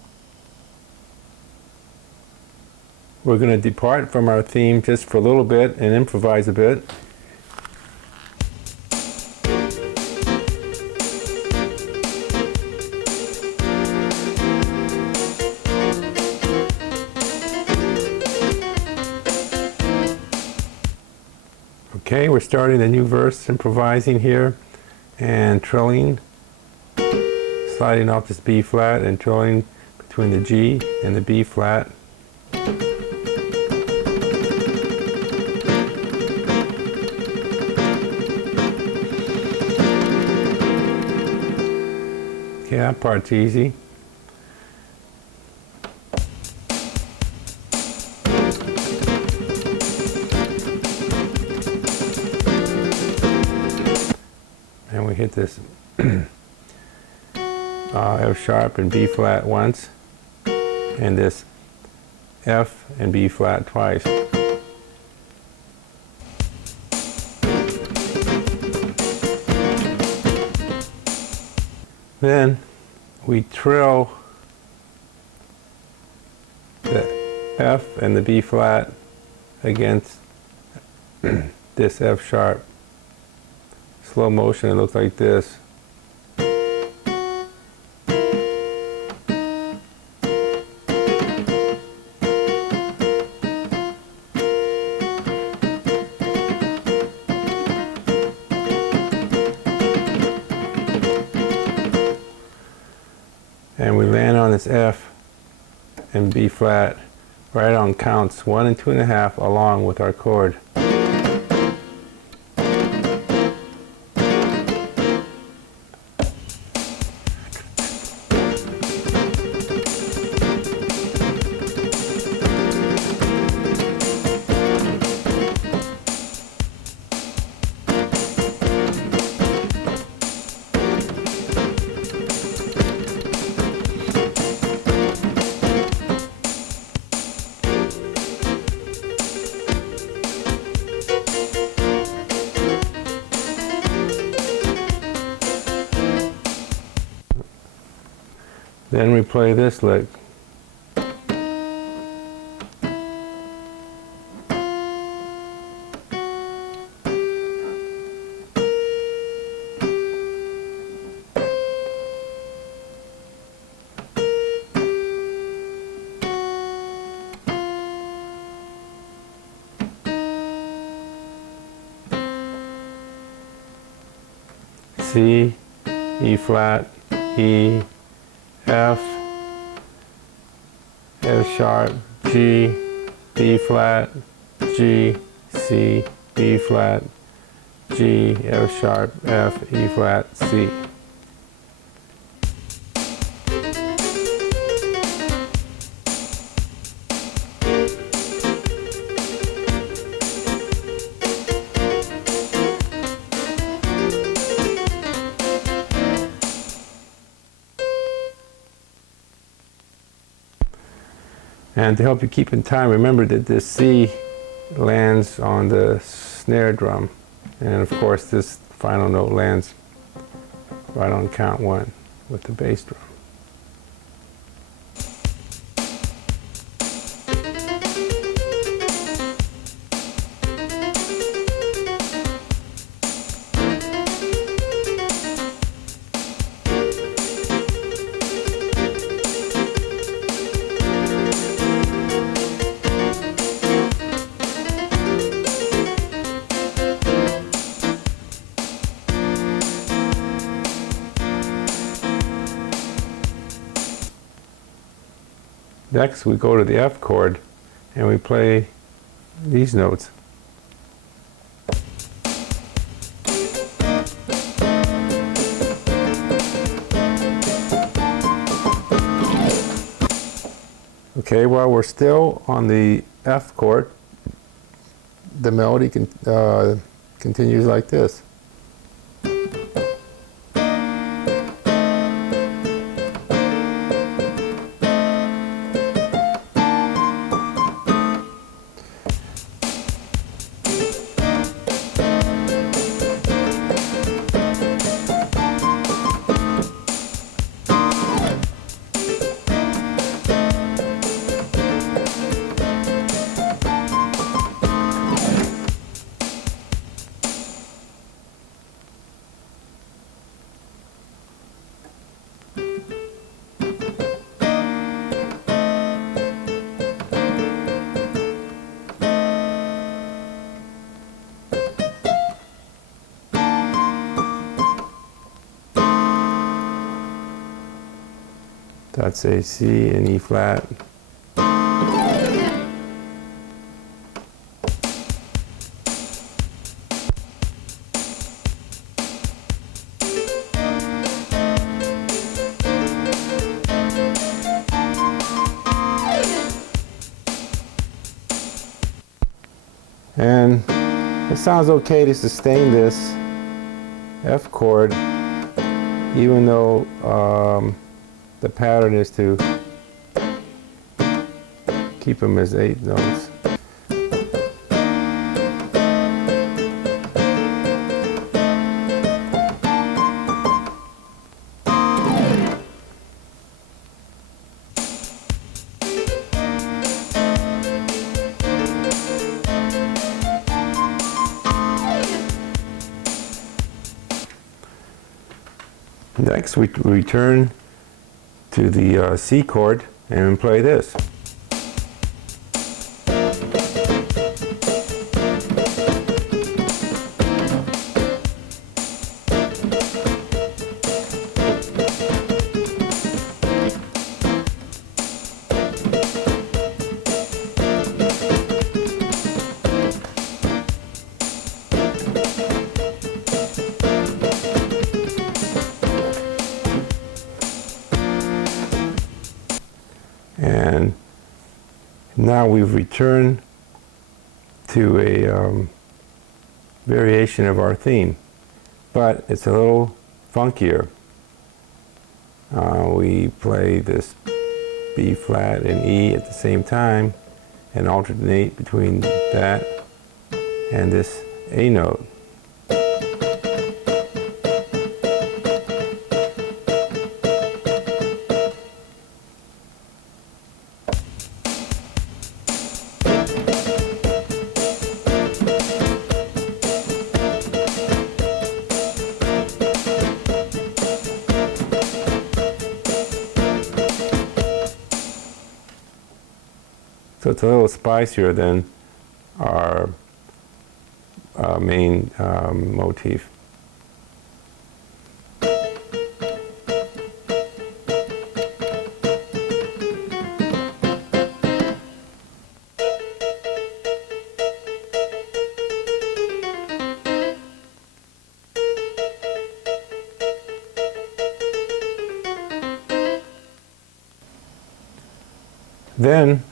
We're going to depart from our theme just for a little bit and improvise a bit. Okay, we're starting the new verse, improvising here, and trilling, sliding off this B flat and trilling between the G and the B flat. Okay, that part's easy. And we hit this F sharp and B flat once, and this F and B flat twice. Then we trill the F and the B flat against this F sharp. Slow motion, it looks like this. And we land on this F and B flat right on counts 1 and 2.5 along with our chord. Then we play this lick. C, E flat, E, F, F sharp, G, B flat, G, C, B flat, G, F sharp, F, E flat, C. And to help you keep in time, remember that this C lands on the snare drum. And of course this final note lands right on count 1 with the bass drum. Next we go to the F chord and we play these notes. Okay, while we're still on the F chord, the melody continues like this. That's a C and E flat. And it sounds okay to sustain this F chord, even though the pattern is to keep them as 8 notes. Next we return to the C chord and play this. And now we've returned to a variation of our theme, but it's a little funkier. We play this B flat and E at the same time and alternate between that and this A note. So it's a little spicier than our main motif. Then,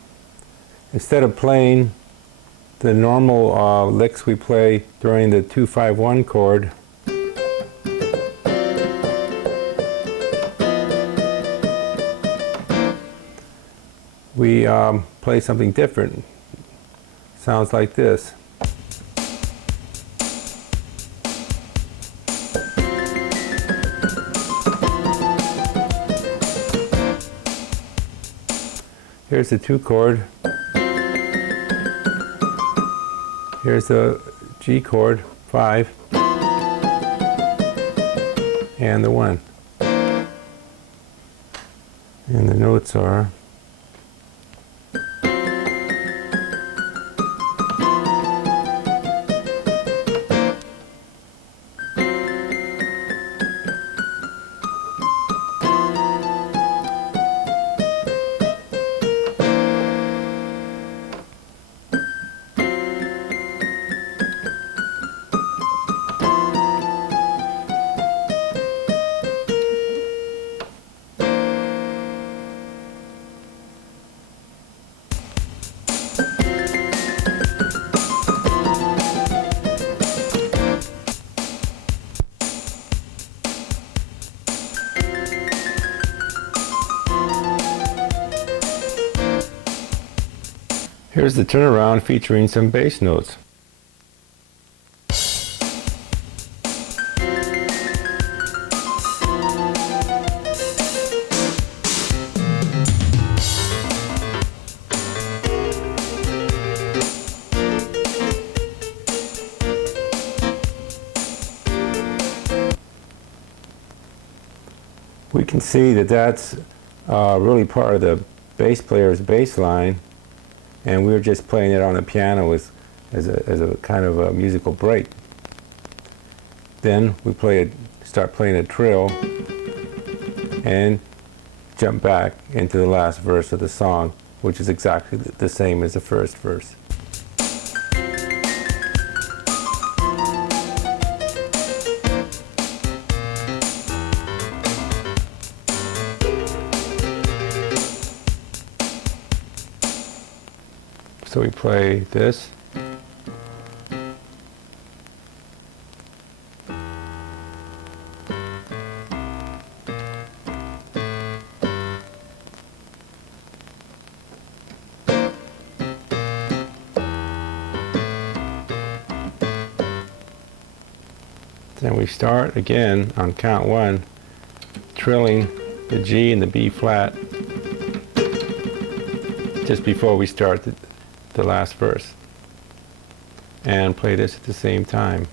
instead of playing the normal licks we play during the 2-5-1 chord, we play something different. Sounds like this. Here's the 2 chord. Here's the G chord, 5, and the 1. And the notes are Here's the turnaround featuring some bass notes. We can see that that's really part of the bass player's bass line, and we were just playing it on the piano as a kind of a musical break. Then we start playing a trill and jump back into the last verse of the song, which is exactly the same as the first verse. So we play this. Then we start again on count 1, trilling the G and the B flat just before we start the last verse, and play this at the same time.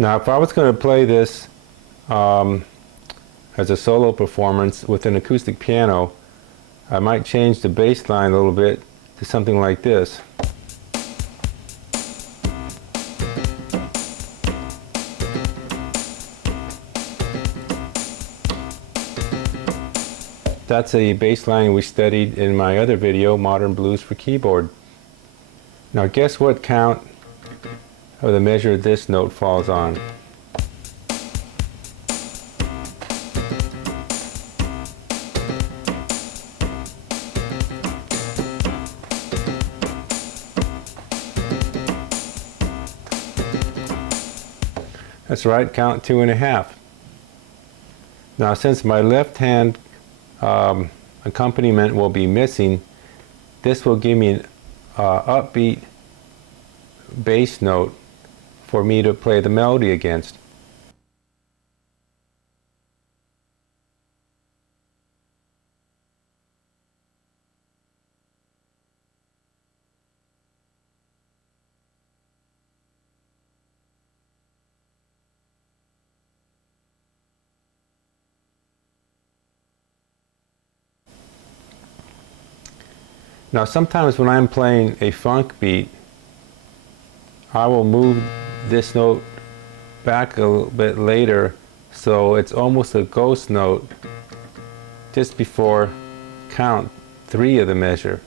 Now if I was going to play this as a solo performance with an acoustic piano, I might change the bass line a little bit to something like this. That's a bass line we studied in my other video, Modern Blues for Keyboard. Now guess what count of the measure this note falls on? That's right, count 2.5. Now since my left hand accompaniment will be missing, this will give me an upbeat bass note for me to play the melody against. Now sometimes when I'm playing a funk beat, I will move this note back a little bit later so it's almost a ghost note just before count 3 of the measure.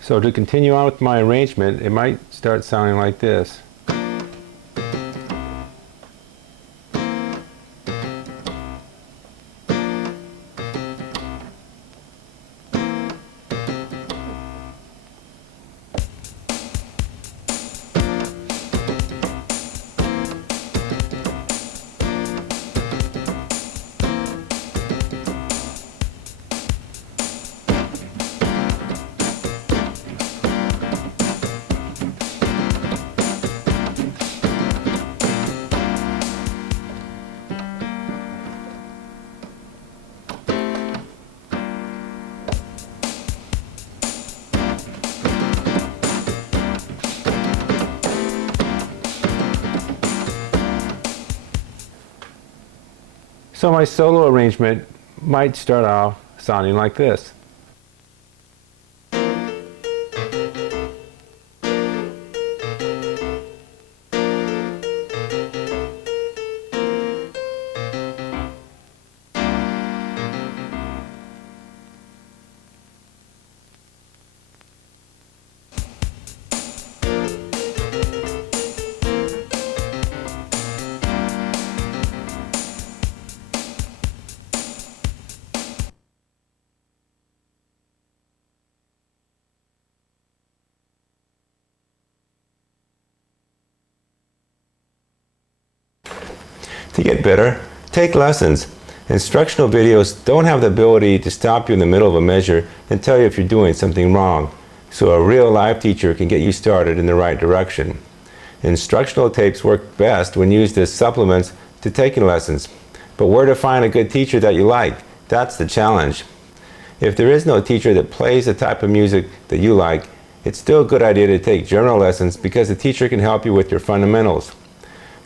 So to continue on with my arrangement, it might start sounding like this. So my solo arrangement might start off sounding like this. To get better, take lessons. Instructional videos don't have the ability to stop you in the middle of a measure and tell you if you're doing something wrong, so a real live teacher can get you started in the right direction. Instructional tapes work best when used as supplements to taking lessons, but where to find a good teacher that you like, that's the challenge. If there is no teacher that plays the type of music that you like, it's still a good idea to take general lessons because the teacher can help you with your fundamentals.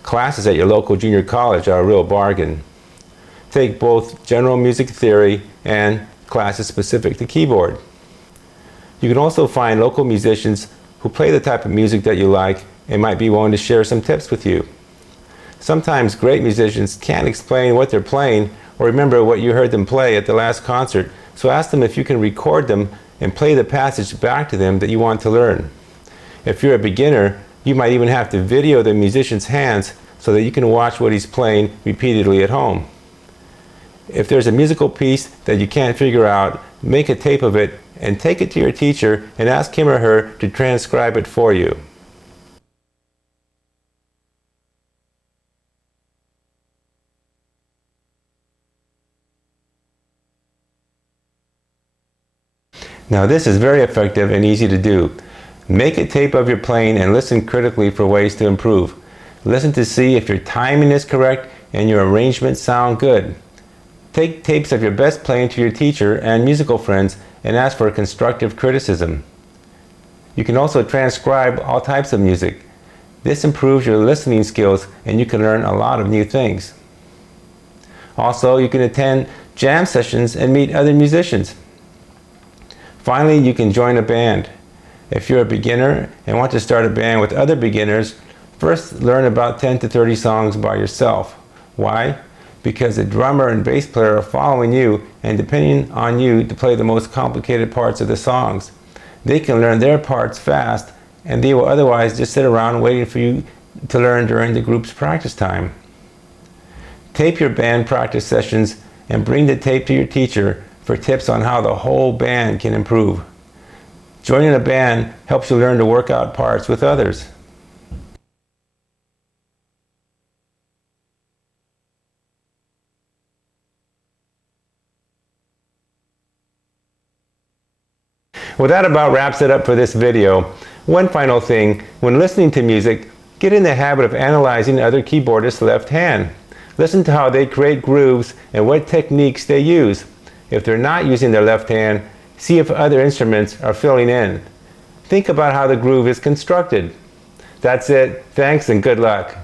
Classes at your local junior college are a real bargain. Take both general music theory and classes specific to keyboard. You can also find local musicians who play the type of music that you like and might be willing to share some tips with you. Sometimes great musicians can't explain what they're playing or remember what you heard them play at the last concert, so ask them if you can record them and play the passage back to them that you want to learn. If you're a beginner, you might even have to video the musician's hands so that you can watch what he's playing repeatedly at home. If there's a musical piece that you can't figure out, make a tape of it and take it to your teacher and ask him or her to transcribe it for you. Now this is very effective and easy to do. Make a tape of your playing and listen critically for ways to improve. Listen to see if your timing is correct and your arrangements sound good. Take tapes of your best playing to your teacher and musical friends and ask for constructive criticism. You can also transcribe all types of music. This improves your listening skills and you can learn a lot of new things. Also, you can attend jam sessions and meet other musicians. Finally, you can join a band. If you're a beginner and want to start a band with other beginners, first learn about 10 to 30 songs by yourself. Why? Because the drummer and bass player are following you and depending on you to play the most complicated parts of the songs. They can learn their parts fast and they will otherwise just sit around waiting for you to learn during the group's practice time. Tape your band practice sessions and bring the tape to your teacher for tips on how the whole band can improve. Joining a band helps you learn to work out parts with others. Well, that about wraps it up for this video. One final thing, when listening to music, get in the habit of analyzing other keyboardists' left hand. Listen to how they create grooves and what techniques they use. If they're not using their left hand, see if other instruments are filling in. Think about how the groove is constructed. That's it. Thanks and good luck.